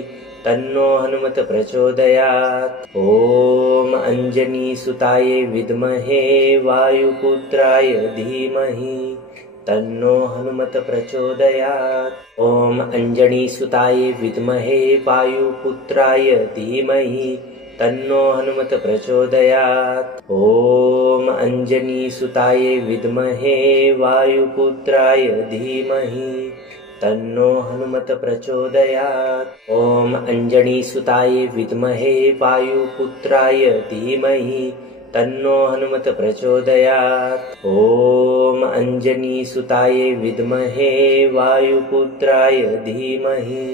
तन्नो हनुमत प्रचोदयात्। ॐ अंजनीसुताय विद्महे वायुपुत्राय धीमहि तन्नो हनुमत प्रचोदयात्। ॐ अंजनीसुताय विद्महे वायुपुत्राय धीमहि तन्नो हनुमत प्रचोदयात्। ॐ अंजनीसुताय विद्महे वायुपुत्राय धीमहि तन्नो हनुमत प्रचोदयात्। ॐ अंजनीसुताय विद्महे वायुपुत्राय धीमहि तन्नो हनुमत प्रचोदयात्। ॐ अंजनीसुताय विद्महे वायुपुत्राय धीमहि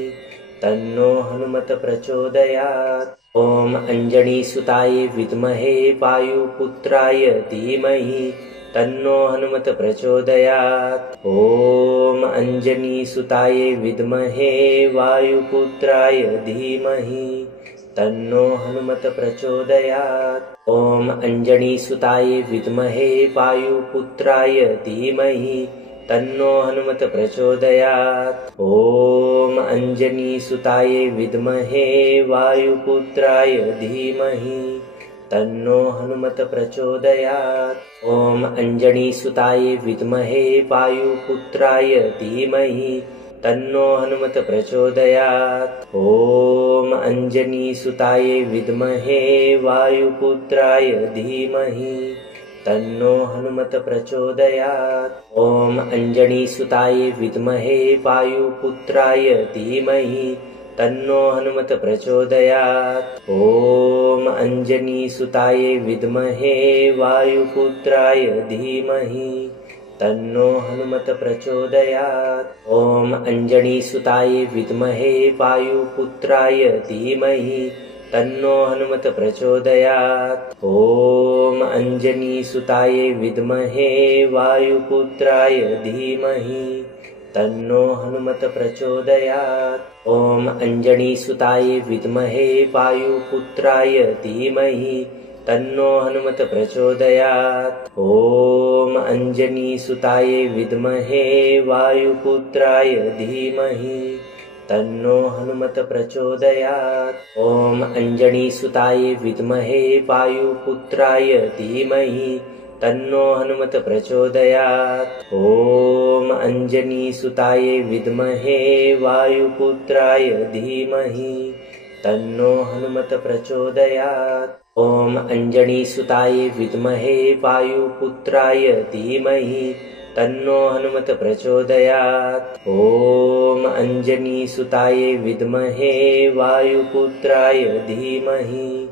तन्नो हनुमत प्रचोदयात्। ॐ अंजनीसुताय विद्महे वायुपुत्राय धीमहि तन्नो हनुमत प्रचोदयात्। ॐ अंजनीसुताय विद्महे वायुपुत्राय धीमहि तन्नो हनुमत प्रचोदयात्। ॐ अंजनीसुताय विद्महे वायुपुत्राय धीमहि तन्नो हनुमत प्रचोदयात्। ॐ अंजनीसुताय विद्महे वायुपुत्राय धीमहि तन्नो हनुमत प्रचोदयात्। ॐ अंजनीसुताय विद्महे वायुपुत्राय धीमहि तन्नो हनुमत प्रचोदयात्। ॐ अंजनीसुताय विद्महे वायुपुत्राय धीमहि तन्नो हनुमत प्रचोदयात्। ॐ अंजनीसुताय विद्महे वायुपुत्राय धीमहि तन्नो हनुमत प्रचोदयात्। ॐ अंजनीसुताय विद्महे वायुपुत्राय धीमहि तन्नो हनुमत प्रचोदयात्। ॐ अंजनीसुताय विद्महे वायुपुत्राय धीमहि तन्नो हनुमत प्रचोदयात्। ॐ अंजनीसुताय विद्महे वायुपुत्राय धीमहि तन्नो हनुमत प्रचोदयात्। ॐ अंजनीसुताय विद्महे वायुपुत्राय धीमहि तन्नो हनुमत प्रचोदयात्। ॐ अंजनीसुताय विद्महे वायुपुत्राय धीमहि तन्नो हनुमत प्रचोदयात्। ॐ अंजनीसुताय विद्महे वायुपुत्राय धीमहि तन्नो हनुमत प्रचोदयात्। ॐ अंजनीसुताय विद्महे वायुपुत्राय धीमहि तन्नो हनुमत प्रचोदयात्। ॐ अंजनीसुताय विद्महे वायुपुत्राय धीमहि तन्नो हनुमत प्रचोदयात्। ॐ अंजनीसुताय विद्महे वायुपुत्राय धीमहि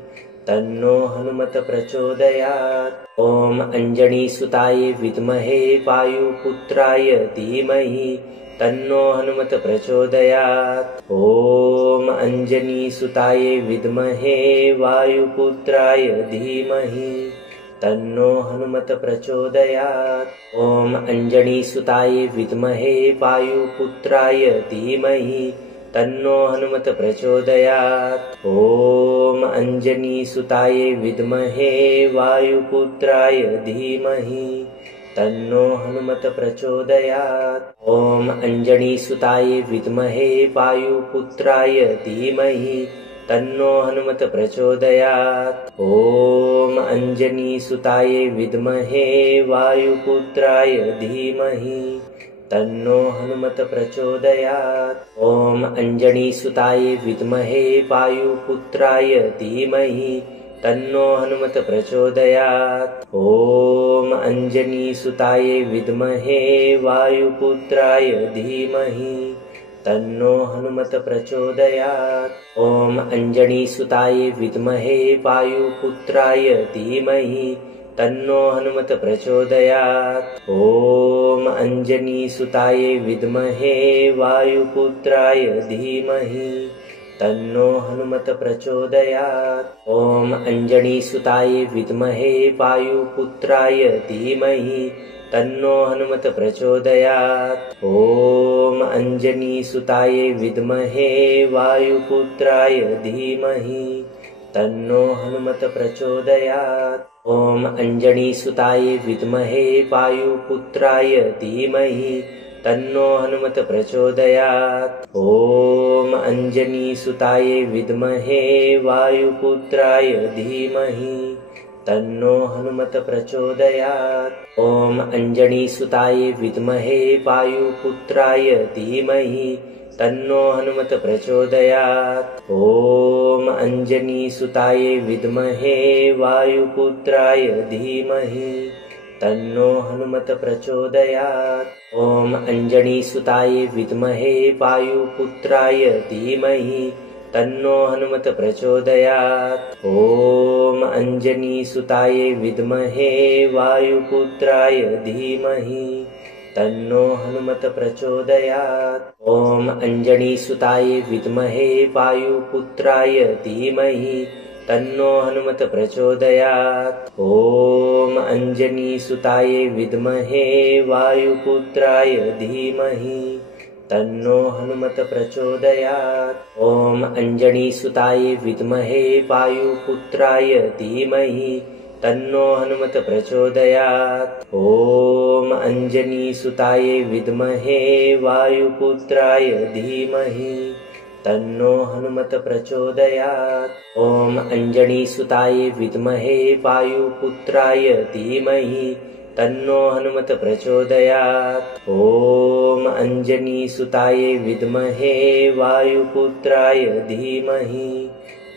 तन्नो हनुमत प्रचोदयात्। ॐ अंजनीसुताय विद्महे वायुपुत्राय धीमहि तन्नो हनुमत प्रचोदयात्। ॐ अंजनीसुताय विद्महे वायुपुत्राय धीमहि तन्नो हनुमत प्रचोदयात्। ॐ अंजनीसुताय विद्महे वायुपुत्राय धीमहि तन्नो हनुमत प्रचोदयात्। ॐ अंजनीसुताय विद्महे वायुपुत्राय धीमहि तन्नो हनुमत प्रचोदयात्। ॐ अंजनीसुताय विद्महे वायुपुत्राय धीमहि तन्नो हनुमत प्रचोदयात्। ॐ अंजनीसुताय विद्महे वायुपुत्राय धीमहि तन्नो हनुमत प्रचोदयात्। ॐ अंजनीसुताय विद्महे वायुपुत्राय धीमहि तन्नो हनुमत प्रचोदयात्। ॐ अंजनीसुताय विद्महे वायुपुत्राय धीमहि तन्नो हनुमत प्रचोदयात्। ॐ अंजनीसुताय विद्महे वायुपुत्राय धीमहि तन्नो हनुमत प्रचोदयात्। ॐ अंजनीसुताय विद्महे वायुपुत्राय धीमहि तन्नो हनुमत प्रचोदयात्। ॐ अंजनीसुताय विद्महे वायुपुत्राय धीमहि तन्नो हनुमत प्रचोदयात्। ॐ अंजनीसुताय विद्महे वायुपुत्राय धीमहि तन्नो हनुमत प्रचोदयात्। ॐ अंजनीसुताय विद्महे वायुपुत्राय धीमहि तन्नो हनुमत प्रचोदयात्। ॐ अंजनीसुताय विद्महे वायुपुत्राय धीमहि तन्नो हनुमत प्रचोदयात्। ॐ अंजनीसुताय विद्महे वायुपुत्राय धीमहि तन्नो हनुमत प्रचोदयात्। ॐ अंजनीसुताय विद्महे वायुपुत्राय धीमहि तन्नो हनुमत प्रचोदयात्। ॐ अंजनीसुताय विद्महे वायुपुत्राय धीमहि तन्नो हनुमत प्रचोदयात्। ॐ अंजनीसुताय विद्महे वायुपुत्राय धीमहि तन्नो हनुमत प्रचोदयात्। ॐ अंजनीसुताय विद्महे वायुपुत्राय धीमहि तन्नो हनुमत प्रचोदयात्। ॐ अंजनीसुताय विद्महे वायुपुत्राय धीमहि तन्नो हनुमत प्रचोदयात्। ॐ अंजनीसुताय विद्महे वायुपुत्राय धीमहि तन्नो हनुमत प्रचोदयात्। ॐ अंजनीसुताय विद्महे वायुपुत्राय धीमहि तन्नो हनुमत प्रचोदयात्। ॐ अंजनीसुताय विद्महे वायुपुत्राय धीमहि तन्नो हनुमत प्रचोदयात्। ॐ अंजनीसुताय विद्महे वायुपुत्राय धीमहि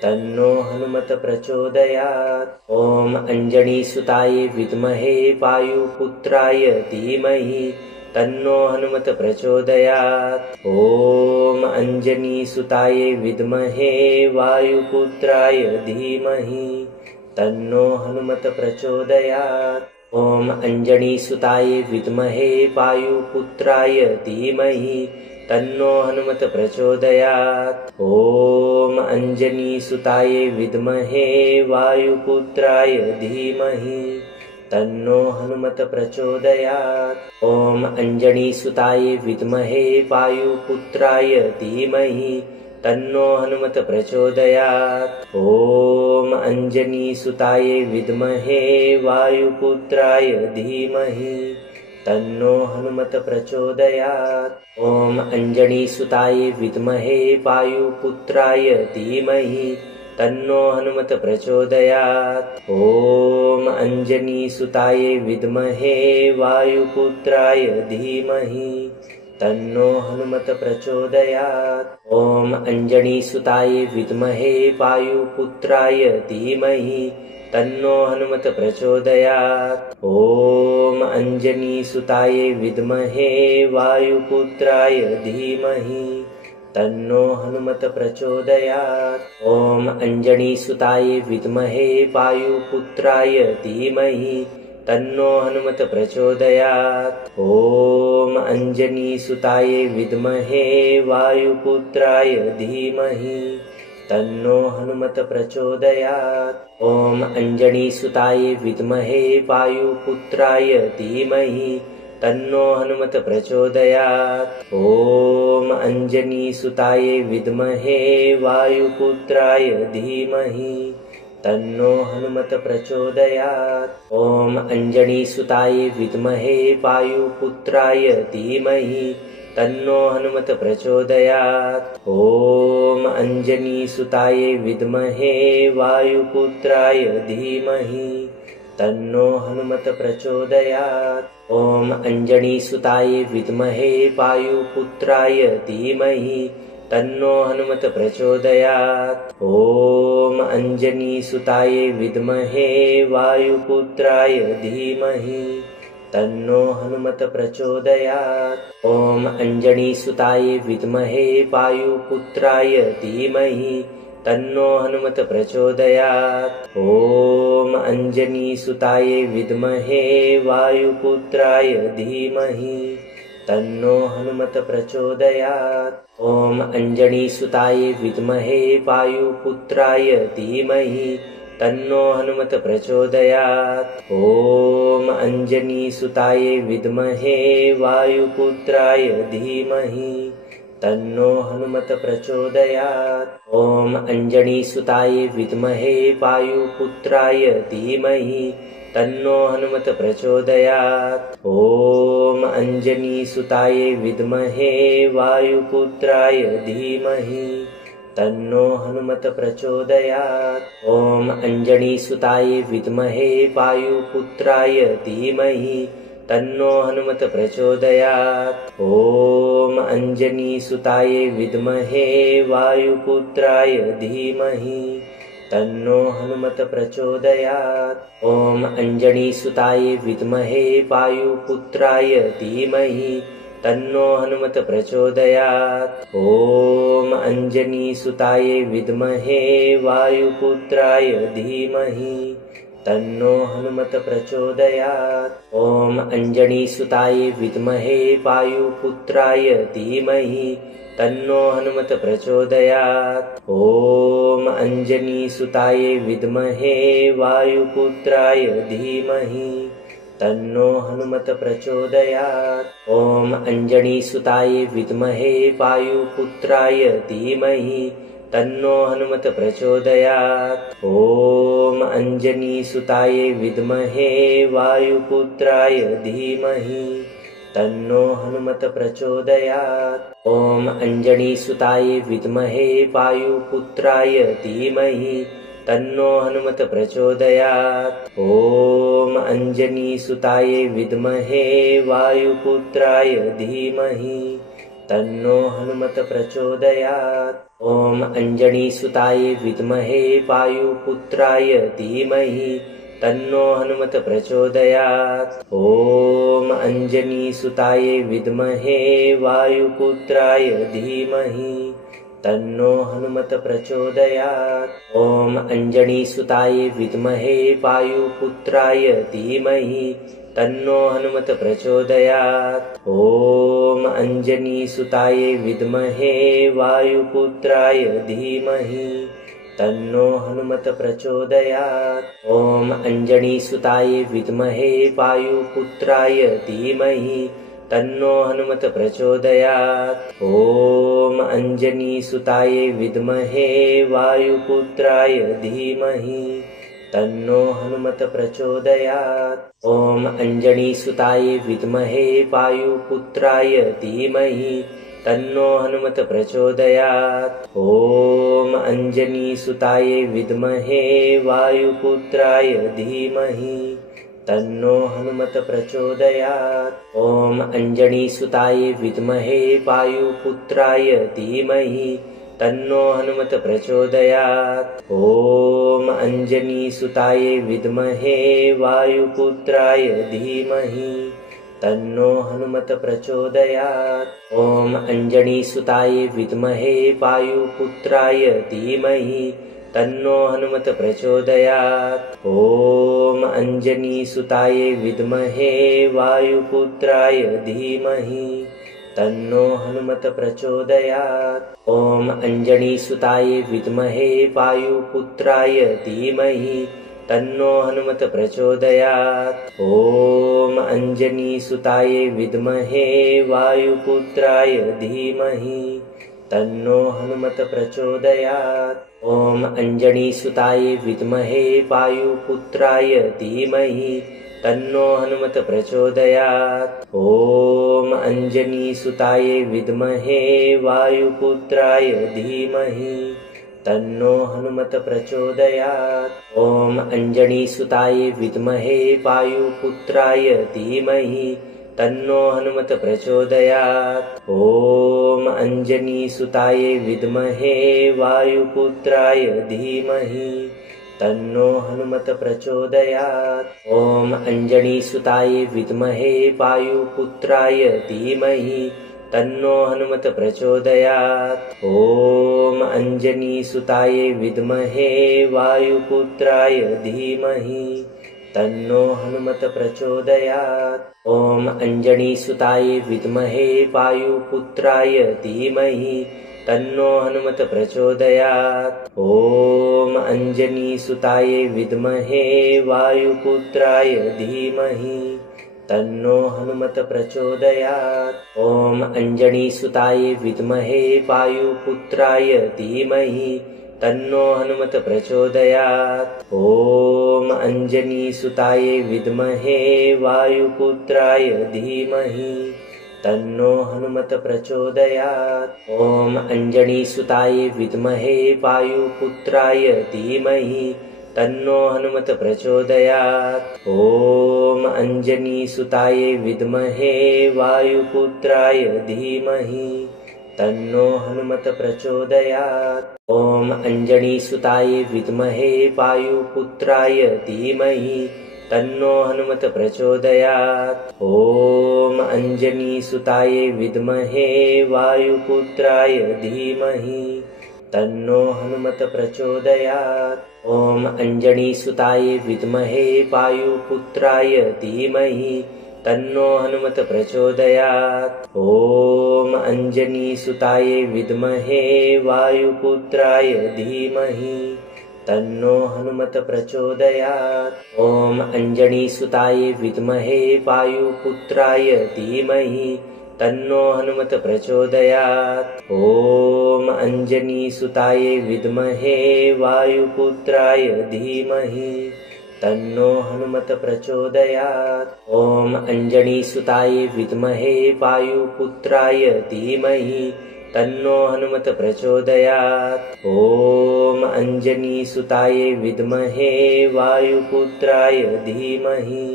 तन्नो हनुमत प्रचोदयात्। ॐ अंजनीसुताय विद्महे वायुपुत्राय धीमहि तन्नो हनुमत प्रचोदयात्। ॐ अंजनीसुताय विद्महे वायुपुत्राय धीमहि तन्नो हनुमत प्रचोदयात्। ॐ अंजनीसुताय विद्महे वायुपुत्राय धीमहि तन्नो हनुमत प्रचोदयात्। ॐ अंजनीसुताय विद्महे वायुपुत्राय धीमहि तन्नो हनुमत प्रचोदयात्। ॐ अंजनीसुताय विद्महे वायुपुत्राय धीमहि तन्नो हनुमत प्रचोदयात्। ॐ अंजनीसुताय विद्महे वायुपुत्राय धीमहि तन्नो हनुमत प्रचोदयात्। ॐ अंजनीसुताय विद्महे वायुपुत्राय धीमहि तन्नो हनुमत प्रचोदयात्। ॐ अंजनीसुताय विद्महे वायुपुत्राय धीमहि तन्नो हनुमत प्रचोदयात्। ॐ अंजनीसुताय विद्महे वायुपुत्राय धीमहि तन्नो हनुमत प्रचोदयात्। ॐ अंजनीसुताय विद्महे वायुपुत्राय धीमहि तन्नो हनुमत प्रचोदयात्। ॐ अंजनीसुताय विद्महे वायुपुत्राय धीमहि तन्नो हनुमत प्रचोदयात्। ॐ अंजनीसुताय विद्महे वायुपुत्राय धीमहि तन्नो हनुमत प्रचोदयात्। ॐ अंजनीसुताय विद्महे वायुपुत्राय धीमहि तन्नो हनुमत प्रचोदयात्। ॐ अंजनीसुताय विद्महे वायुपुत्राय धीमहि तन्नो हनुमत प्रचोदयात्। ॐ अंजनीसुताय विद्महे वायुपुत्राय धीमहि तन्नो हनुमत प्रचोदयात्। ॐ अंजनीसुताय विद्महे वायुपुत्राय धीमहि तन्नो हनुमत प्रचोदयात्। ॐ अंजनीसुताय विद्महे वायुपुत्राय धीमहि तन्नो हनुमत प्रचोदयात्। ॐ अंजनीसुताय विद्महे वायुपुत्राय धीमहि तन्नो हनुमत प्रचोदयात्। ॐ अंजनीसुताय विद्महे वायुपुत्राय धीमहि तन्नो हनुमत प्रचोदयात्। ॐ अंजनीसुताय विद्महे वायुपुत्राय धीमहि तन्नो हनुमत प्रचोदयात्। ॐ अंजनीसुताय विद्महे वायुपुत्राय धीमहि तन्नो हनुमत प्रचोदयात्। ॐ अञ्जनीसुताय विद्महे वायुपुत्राय धीमहि तन्नो हनुमत प्रचोदयात्। ॐ अञ्जनीसुताय विद्महे वायुपुत्राय धीमहि तन्नो हनुमत प्रचोदयात्। ॐ अञ्जनीसुताय विद्महे वायुपुत्राय धीमहि तन्नो हनुमत प्रचोदयात्। ॐ अञ्जनीसुताय विद्महे वायुपुत्राय धीमहि तन्नो हनुमत प्रचोदयात्। ॐ अञ्जनीसुताय विद्महे वायुपुत्राय धीमहि तन्नो हनुमत प्रचोदयात्। ॐ अञ्जनीसुताय विद्महे वायुपुत्राय धीमहि तन्नो हनुमत प्रचोदयात्। ॐ अञ्जनीसुताय विद्महे वायुपुत्राय धीमहि तन्नो हनुमत प्रचोदयात्। ॐ अञ्जनीसुताय विद्महे वायुपुत्राय धीमहि तन्नो हनुमत प्रचोदयात्। ॐ अञ्जनीसुताय विद्महे वायुपुत्राय धीमहि तन्नो हनुमत प्रचोदयात्। ॐ अञ्जनीसुताय विद्महे वायुपुत्राय धीमहि तन्नो हनुमत प्रचोदयात्। ॐ अञ्जनीसुताय विद्महे वायुपुत्राय धीमहि तन्नो हनुमत प्रचोदयात्। ॐ अञ्जनीसुताय विद्महे वायुपुत्राय धीमहि तन्नो हनुमत प्रचोदयात्। ॐ अञ्जनीसुताय विद्महे वायुपुत्राय धीमहि तन्नो हनुमत प्रचोदयात्। ॐ अञ्जनीसुताय विद्महे वायुपुत्राय धीमहि तन्नो हनुमत प्रचोदयात्। ॐ अञ्जनीसुताय विद्महे वायुपुत्राय धीमहि तन्नो हनुमत प्रचोदयात्। ॐ अञ्जनीसुताय विद्महे वायुपुत्राय धीमहि तन्नो हनुमत प्रचोदयात्। ॐ अञ्जनीसुताय विद्महे वायुपुत्राय धीमहि तन्नो हनुमत प्रचोदयात्। ॐ अञ्जनीसुताय विद्महे वायुपुत्राय धीमहि तन्नो हनुमत प्रचोदयात्। ॐ अञ्जनीसुताय विद्महे वायुपुत्राय धीमहि तन्नो हनुमत प्रचोदयात्। ॐ अञ्जनीसुताय विद्महे वायुपुत्राय धीमहि तन्नो हनुमत प्रचोदयात्। ॐ अञ्जनीसुताय विद्महे वायुपुत्राय धीमहि तन्नो हनुमत प्रचोदयात्। ॐ अञ्जनीसुताय विद्महे वायुपुत्राय धीमहि तन्नो हनुमत प्रचोदयात्। ॐ अञ्जनीसुताय विद्महे वायुपुत्राय धीमहि तन्नो हनुमत प्रचोदयात्। ॐ अञ्जनीसुताय विद्महे वायुपुत्राय धीमहि तन्नो हनुमत प्रचोदयात्। ॐ अञ्जनीसुताय विद्महे वायुपुत्राय धीमहि तन्नो हनुमत प्रचोदयात्। ॐ अञ्जनीसुताय विद्महे वायुपुत्राय धीमहि तन्नो हनुमत प्रचोदयात्। ॐ अञ्जनीसुताय विद्महे वायुपुत्राय धीमहि तन्नो हनुमत प्रचोदयात्। ॐ अञ्जनीसुताय विद्महे वायुपुत्राय धीमहि तन्नो हनुमत प्रचोदयात्। ॐ अञ्जनीसुताय विद्महे वायुपुत्राय धीमहि तन्नो हनुमत प्रचोदयात्। ॐ अञ्जनीसुताय विद्महे वायुपुत्राय धीमहि तन्नो हनुमत प्रचोदयात्। ॐ अञ्जनीसुताय विद्महे वायुपुत्राय धीमहि तन्नो हनुमत प्रचोदयात्। ॐ अञ्जनीसुताय विद्महे वायुपुत्राय धीमहि तन्नो हनुमत प्रचोदयात्। ॐ अञ्जनीसुताय विद्महे वायुपुत्राय धीमहि तन्नो हनुमत प्रचोदयात्। ॐ अञ्जनीसुताय विद्महे वायुपुत्राय धीमहि तन्नो हनुमत प्रचोदयात्। ॐ अंजनीसुताय विद्महे वायुपुत्राय धीमहि तन्नो हनुमत प्रचोदयात्। ॐ अंजनीसुताय विद्महे वायुपुत्राय धीमहि तन्नो हनुमत प्रचोदयात्। ॐ अंजनीसुताय विद्महे वायुपुत्राय धीमहि तन्नो हनुमत प्रचोदयात्। ॐ अंजनीसुताय विद्महे वायुपुत्राय धीमहि तन्नो हनुमत प्रचोदयात्। ॐ अंजनीसुताय विद्महे वायुपुत्राय धीमहि तन्नो हनुमत प्रचोदयात्। ॐ अंजनीसुताय विद्महे वायुपुत्राय धीमहि तन्नो हनुमत प्रचोदयात्। ॐ अंजनीसुताय विद्महे वायुपुत्राय धीमहि तन्नो हनुमत प्रचोदयात्। ॐ अंजनीसुताय विद्महे वायुपुत्राय धीमहि तन्नो हनुमत प्रचोदयात्। ॐ अंजनीसुताय विद्महे वायुपुत्राय धीमहि तन्नो हनुमत प्रचोदयात्। ॐ अंजनीसुताय विद्महे वायुपुत्राय धीमहि तन्नो हनुमत प्रचोदयात्। ॐ अंजनीसुताय विद्महे वायुपुत्राय धीमहि तन्नो हनुमत प्रचोदयात्। ॐ अंजनीसुताय विद्महे वायुपुत्राय धीमहि तन्नो हनुमत प्रचोदयात्। ॐ अंजनीसुताय विद्महे वायुपुत्राय धीमहि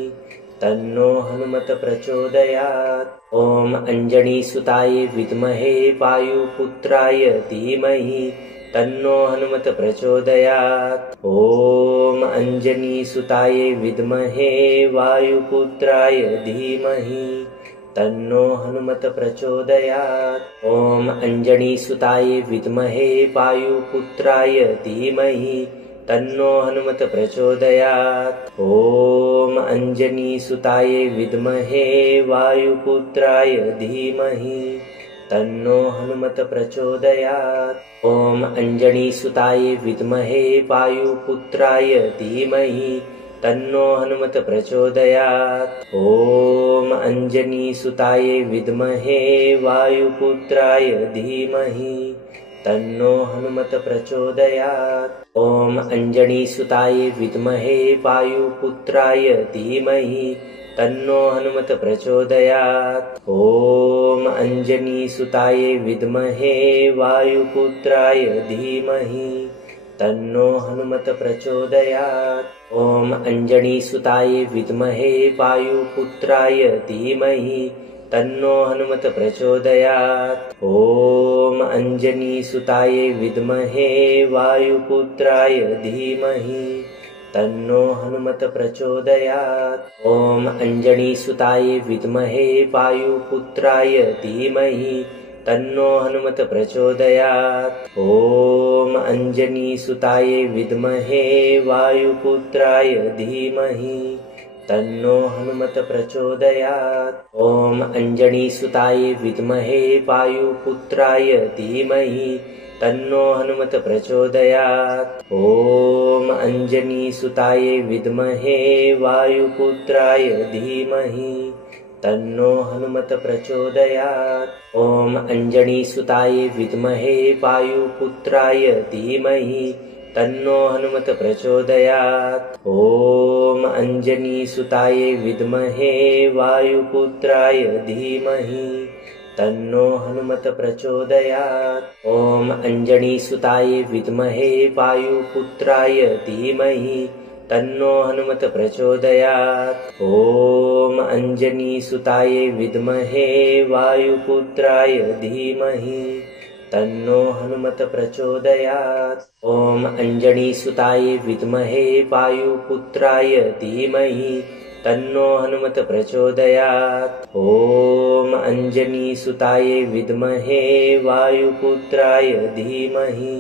तन्नो हनुमत प्रचोदयात्। ॐ अंजनीसुताय विद्महे वायुपुत्राय धीमहि तन्नो हनुमत प्रचोदयात्। ॐ अंजनीसुताय विद्महे वायुपुत्राय धीमहि तन्नो हनुमत प्रचोदयात्। ॐ अंजनीसुताय विद्महे वायुपुत्राय धीमहि तन्नो हनुमत प्रचोदयात्। ॐ अंजनीसुताय विद्महे वायुपुत्राय धीमहि तन्नो हनुमत प्रचोदयात्। ॐ अंजनीसुताय विद्महे वायुपुत्राय धीमहि तन्नो हनुमत प्रचोदयात्। ॐ अंजनीसुताय विद्महे वायुपुत्राय धीमहि तन्नो हनुमत प्रचोदयात्। ॐ अंजनीसुताय विद्महे वायुपुत्राय धीमहि तन्नो हनुमत प्रचोदयात्। ॐ अंजनीसुताय विद्महे वायुपुत्राय धीमहि तन्नो हनुमत प्रचोदयात्। ॐ अंजनीसुताय विद्महे वायुपुत्राय धीमहि तन्नो हनुमत प्रचोदयात्। ॐ अंजनीसुताय विद्महे वायुपुत्राय धीमहि तन्नो हनुमत प्रचोदयात्। ॐ अंजनीसुताय विद्महे वायुपुत्राय धीमहि तन्नो हनुमत प्रचोदयात्। ॐ अंजनीसुताय विद्महे वायुपुत्राय धीमहि तन्नो हनुमत प्रचोदयात्। ॐ अंजनीसुताय विद्महे वायुपुत्राय धीमहि तन्नो हनुमत प्रचोदयात्। ॐ अंजनीसुताय विद्महे वायुपुत्राय धीमहि तन्नो हनुमत प्रचोदयात्। ॐ अंजनीसुताय विद्महे वायुपुत्राय धीमहि तन्नो हनुमत प्रचोदयात्। ॐ अंजनीसुताय विद्महे वायुपुत्राय धीमहि तन्नो हनुमत प्रचोदयात्। ॐ अंजनीसुताय विद्महे वायुपुत्राय धीमहि तन्नो हनुमत प्रचोदयात्। ॐ अंजनीसुताय विद्महे वायुपुत्राय धीमहि तन्नो हनुमत प्रचोदयात्। ॐ अंजनीसुताय विद्महे वायुपुत्राय धीमहि तन्नो हनुमत प्रचोदयात्। ॐ अंजनीसुताय विद्महे वायुपुत्राय धीमहि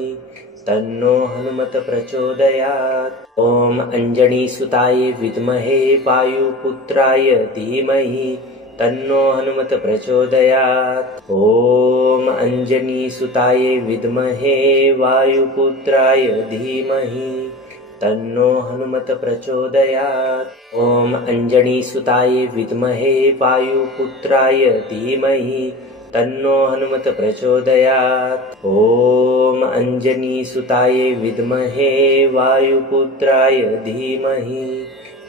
तन्नो हनुमत प्रचोदयात्। ॐ अंजनीसुताय विद्महे वायुपुत्राय धीमहि तन्नो हनुमत प्रचोदयात्। ॐ अंजनीसुताय विद्महे वायुपुत्राय धीमहि तन्नो हनुमत प्रचोदयात्। ॐ अंजनीसुताय विद्महे वायुपुत्राय धीमहि तन्नो हनुमत प्रचोदयात्। ॐ अंजनीसुताय विद्महे वायुपुत्राय धीमहि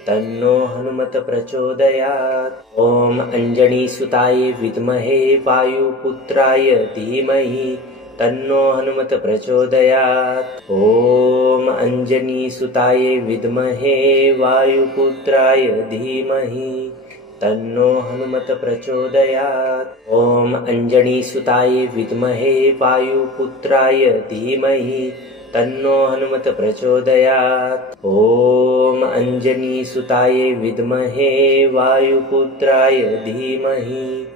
तन्नो हनुमत प्रचोदयात्। ॐ अंजनीसुताय विद्महे वायुपुत्राय धीमहि तन्नो हनुमत प्रचोदयात्। ॐ अंजनीसुताय विद्महे वायुपुत्राय धीमहि तन्नो हनुमत प्रचोदयात्। ॐ अंजनीसुताय विद्महे वायुपुत्राय धीमहि तन्नो हनुमत प्रचोदयात्। ॐ अंजनीसुताय विद्महे वायुपुत्राय धीमहि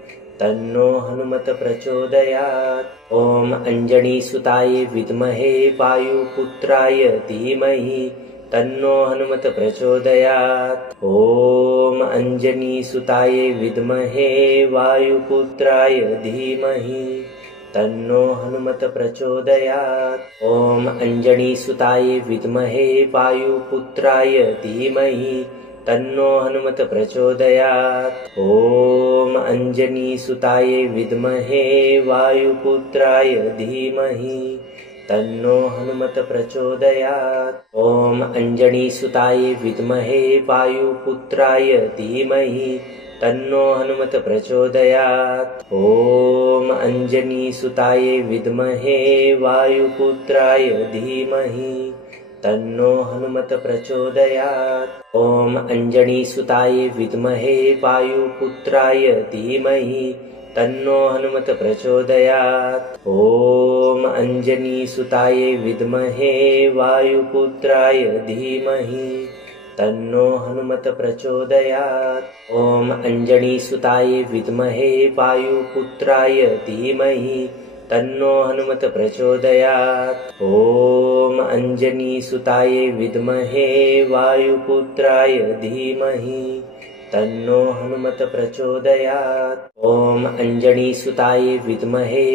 तन्नो हनुमत प्रचोदयात्। ॐ अंजनीसुताय विद्महे वायुपुत्राय धीमहि तन्नो हनुमत प्रचोदयात्। ॐ अंजनीसुताय विद्महे वायुपुत्राय धीमहि तन्नो हनुमत प्रचोदयात्। ॐ अंजनीसुताय विद्महे वायुपुत्राय धीमहि तन्नो हनुमत प्रचोदयात्। ॐ अंजनीसुताय विद्महे वायुपुत्राय धीमहि तन्नो हनुमत प्रचोदयात्। ॐ अंजनीसुताय विद्महे वायुपुत्राय धीमहि तन्नो हनुमत प्रचोदयात्। ॐ अंजनीसुताय विद्महे वायुपुत्राय धीमहि तन्नो हनुमत प्रचोदयात्। ॐ अंजनीसुताय विद्महे वायुपुत्राय धीमहि तन्नो हनुमत प्रचोदयात्। ॐ अंजनीसुताय विद्महे वायुपुत्राय धीमहि तन्नो हनुमत प्रचोदयात्। ॐ अंजनीसुताय विद्महे वायुपुत्राय धीमहि तन्नो हनुमत प्रचोदयात्। ॐ अंजनीसुताय विद्महे वायुपुत्राय धीमहि तन्नो हनुमत प्रचोदयात्। ॐ अंजनीसुताय विद्महे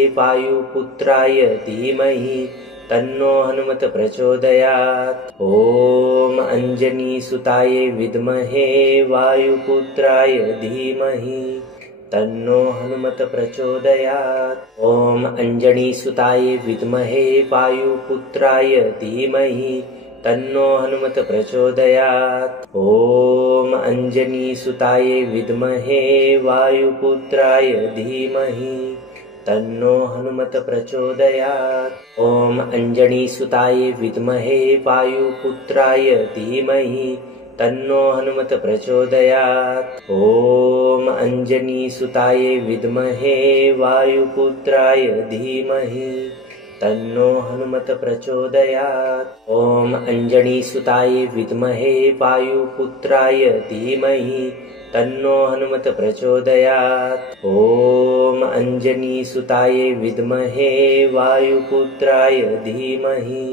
वायुपुत्राय धीमहि तन्नो हनुमत प्रचोदयात्। ॐ अंजनीसुताय विद्महे वायुपुत्राय धीमहि तन्नो हनुमत प्रचोदयात्। ॐ अंजनीसुताय विद्महे वायुपुत्राय धीमहि तन्नो हनुमत प्रचोदयात्। ॐ अंजनीसुताय विद्महे वायुपुत्राय धीमहि तन्नो हनुमत प्रचोदयात्। ॐ अंजनीसुताय विद्महे वायुपुत्राय धीमहि तन्नो हनुमत प्रचोदयात्। ॐ अंजनीसुताय विद्महे वायुपुत्राय धीमहि तन्नो हनुमत प्रचोदयात्। ॐ अंजनीसुताय विद्महे वायुपुत्राय धीमहि तन्नो हनुमत प्रचोदयात्। ॐ अंजनीसुताय विद्महे वायुपुत्राय धीमहि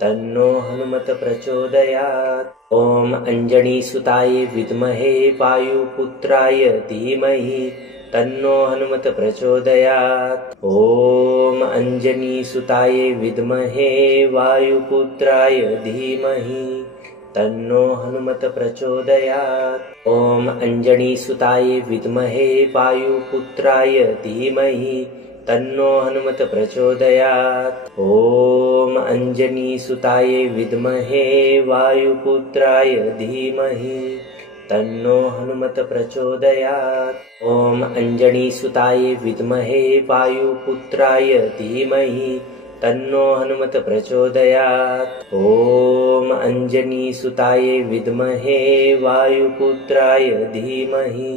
तन्नो हनुमत प्रचोदयात्। ॐ अंजनीसुताय विद्महे वायुपुत्राय धीमहि तन्नो हनुमत प्रचोदयात्। ॐ अंजनीसुताय विद्महे वायुपुत्राय धीमहि तन्नो हनुमत प्रचोदयात्। ॐ अंजनीसुताय विद्महे वायुपुत्राय धीमहि तन्नो हनुमत प्रचोदयात्। ॐ अंजनीसुताय विद्महे वायुपुत्राय धीमहि तन्नो हनुमत प्रचोदयात्। ॐ अंजनीसुताय विद्महे वायुपुत्राय धीमहि तन्नो हनुमत प्रचोदयात्। ॐ अंजनीसुताय विद्महे वायुपुत्राय धीमहि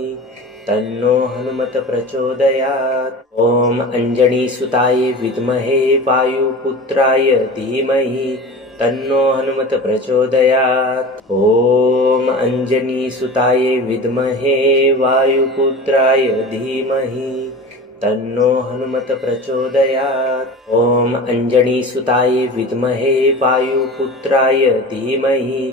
तन्नो हनुमत प्रचोदयात्। ॐ अंजनीसुताय विद्महे वायुपुत्राय धीमहि तन्नो हनुमत प्रचोदयात्। ॐ अंजनीसुताय विद्महे वायुपुत्राय धीमहि तन्नो हनुमत प्रचोदयात्। ॐ अंजनीसुताय विद्महे वायुपुत्राय धीमहि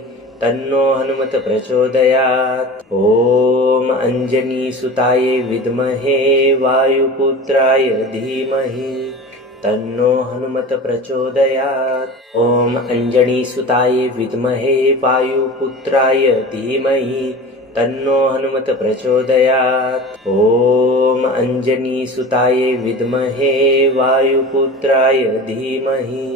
तन्नो हनुमत प्रचोदयात्। ॐ अञ्जनीसुताय विद्महे वायुपुत्राय धीमहि तन्नो हनुमत प्रचोदयात्। ॐ अञ्जनीसुताय विद्महे वायुपुत्राय धीमहि तन्नो हनुमत प्रचोदयात्। ॐ अञ्जनीसुताय विद्महे वायुपुत्राय धीमहि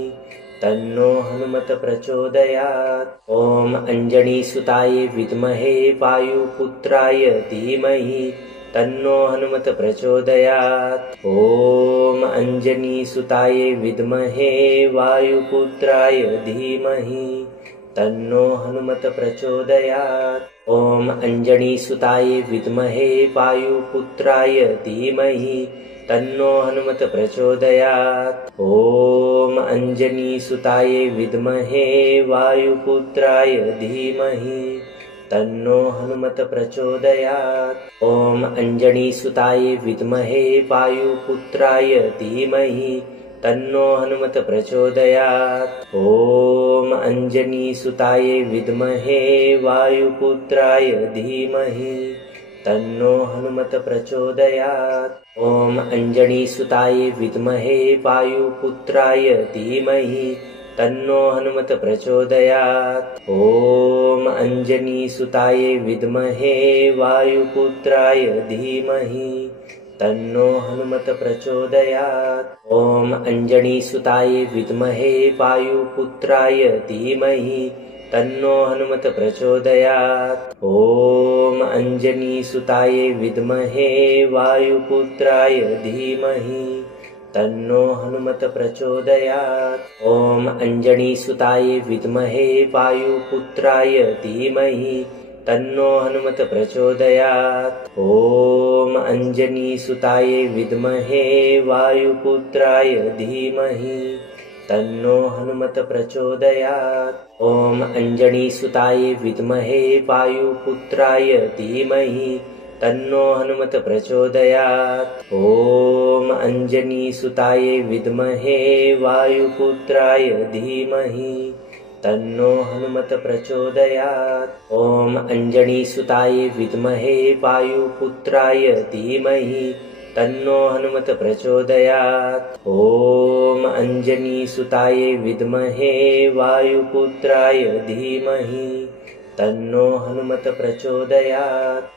तन्नो हनुमत प्रचोदयात्। ॐ अञ्जनीसुताय विद्महे वायुपुत्राय धीमहि तन्नो हनुमत प्रचोदयात्। ॐ अञ्जनीसुताय विद्महे वायुपुत्राय धीमहि तन्नो हनुमत प्रचोदयात्। ॐ अञ्जनीसुताय विद्महे वायुपुत्राय धीमहि तन्नो हनुमत प्रचोदयात्। ॐ अञ्जनीसुताय विद्महे वायुपुत्राय धीमहि तन्नो हनुमत प्रचोदयात्। ॐ अञ्जनीसुताय विद्महे वायुपुत्राय धीमहि तन्नो हनुमत प्रचोदयात्। ॐ अञ्जनीसुताय विद्महे वायुपुत्राय धीमहि तन्नो हनुमत प्रचोदयात्। ॐ अञ्जनीसुताय विद्महे वायुपुत्राय धीमहि तन्नो हनुमत प्रचोदयात्। ॐ अञ्जनीसुताय विद्महे वायुपुत्राय धीमहि तन्नो हनुमत प्रचोदयात्। ॐ अञ्जनीसुताय विद्महे वायुपुत्राय धीमहि तन्नो हनुमत प्रचोदयात्। ॐ अञ्जनीसुताय विद्महे वायुपुत्राय धीमहि तन्नो हनुमत प्रचोदयात्। ॐ अञ्जनीसुताय विद्महे वायुपुत्राय धीमहि तन्नो हनुमत प्रचोदयात्। ॐ अञ्जनीसुताय विद्महे वायुपुत्राय धीमहि तन्नो हनुमत प्रचोदयात्। ॐ अञ्जनीसुताय विद्महे वायुपुत्राय धीमहि तन्नो हनुमत प्रचोदयात्। ॐ अञ्जनीसुताय विद्महे वायुपुत्राय धीमहि तन्नो हनुमत प्रचोदयात्। ॐ अञ्जनीसुताय विद्महे वायुपुत्राय धीमहि तन्नो हनुमत प्रचोदयात्। ॐ अञ्जनीसुताय विद्महे वायुपुत्राय धीमहि तन्नो हनुमत प्रचोदयात्।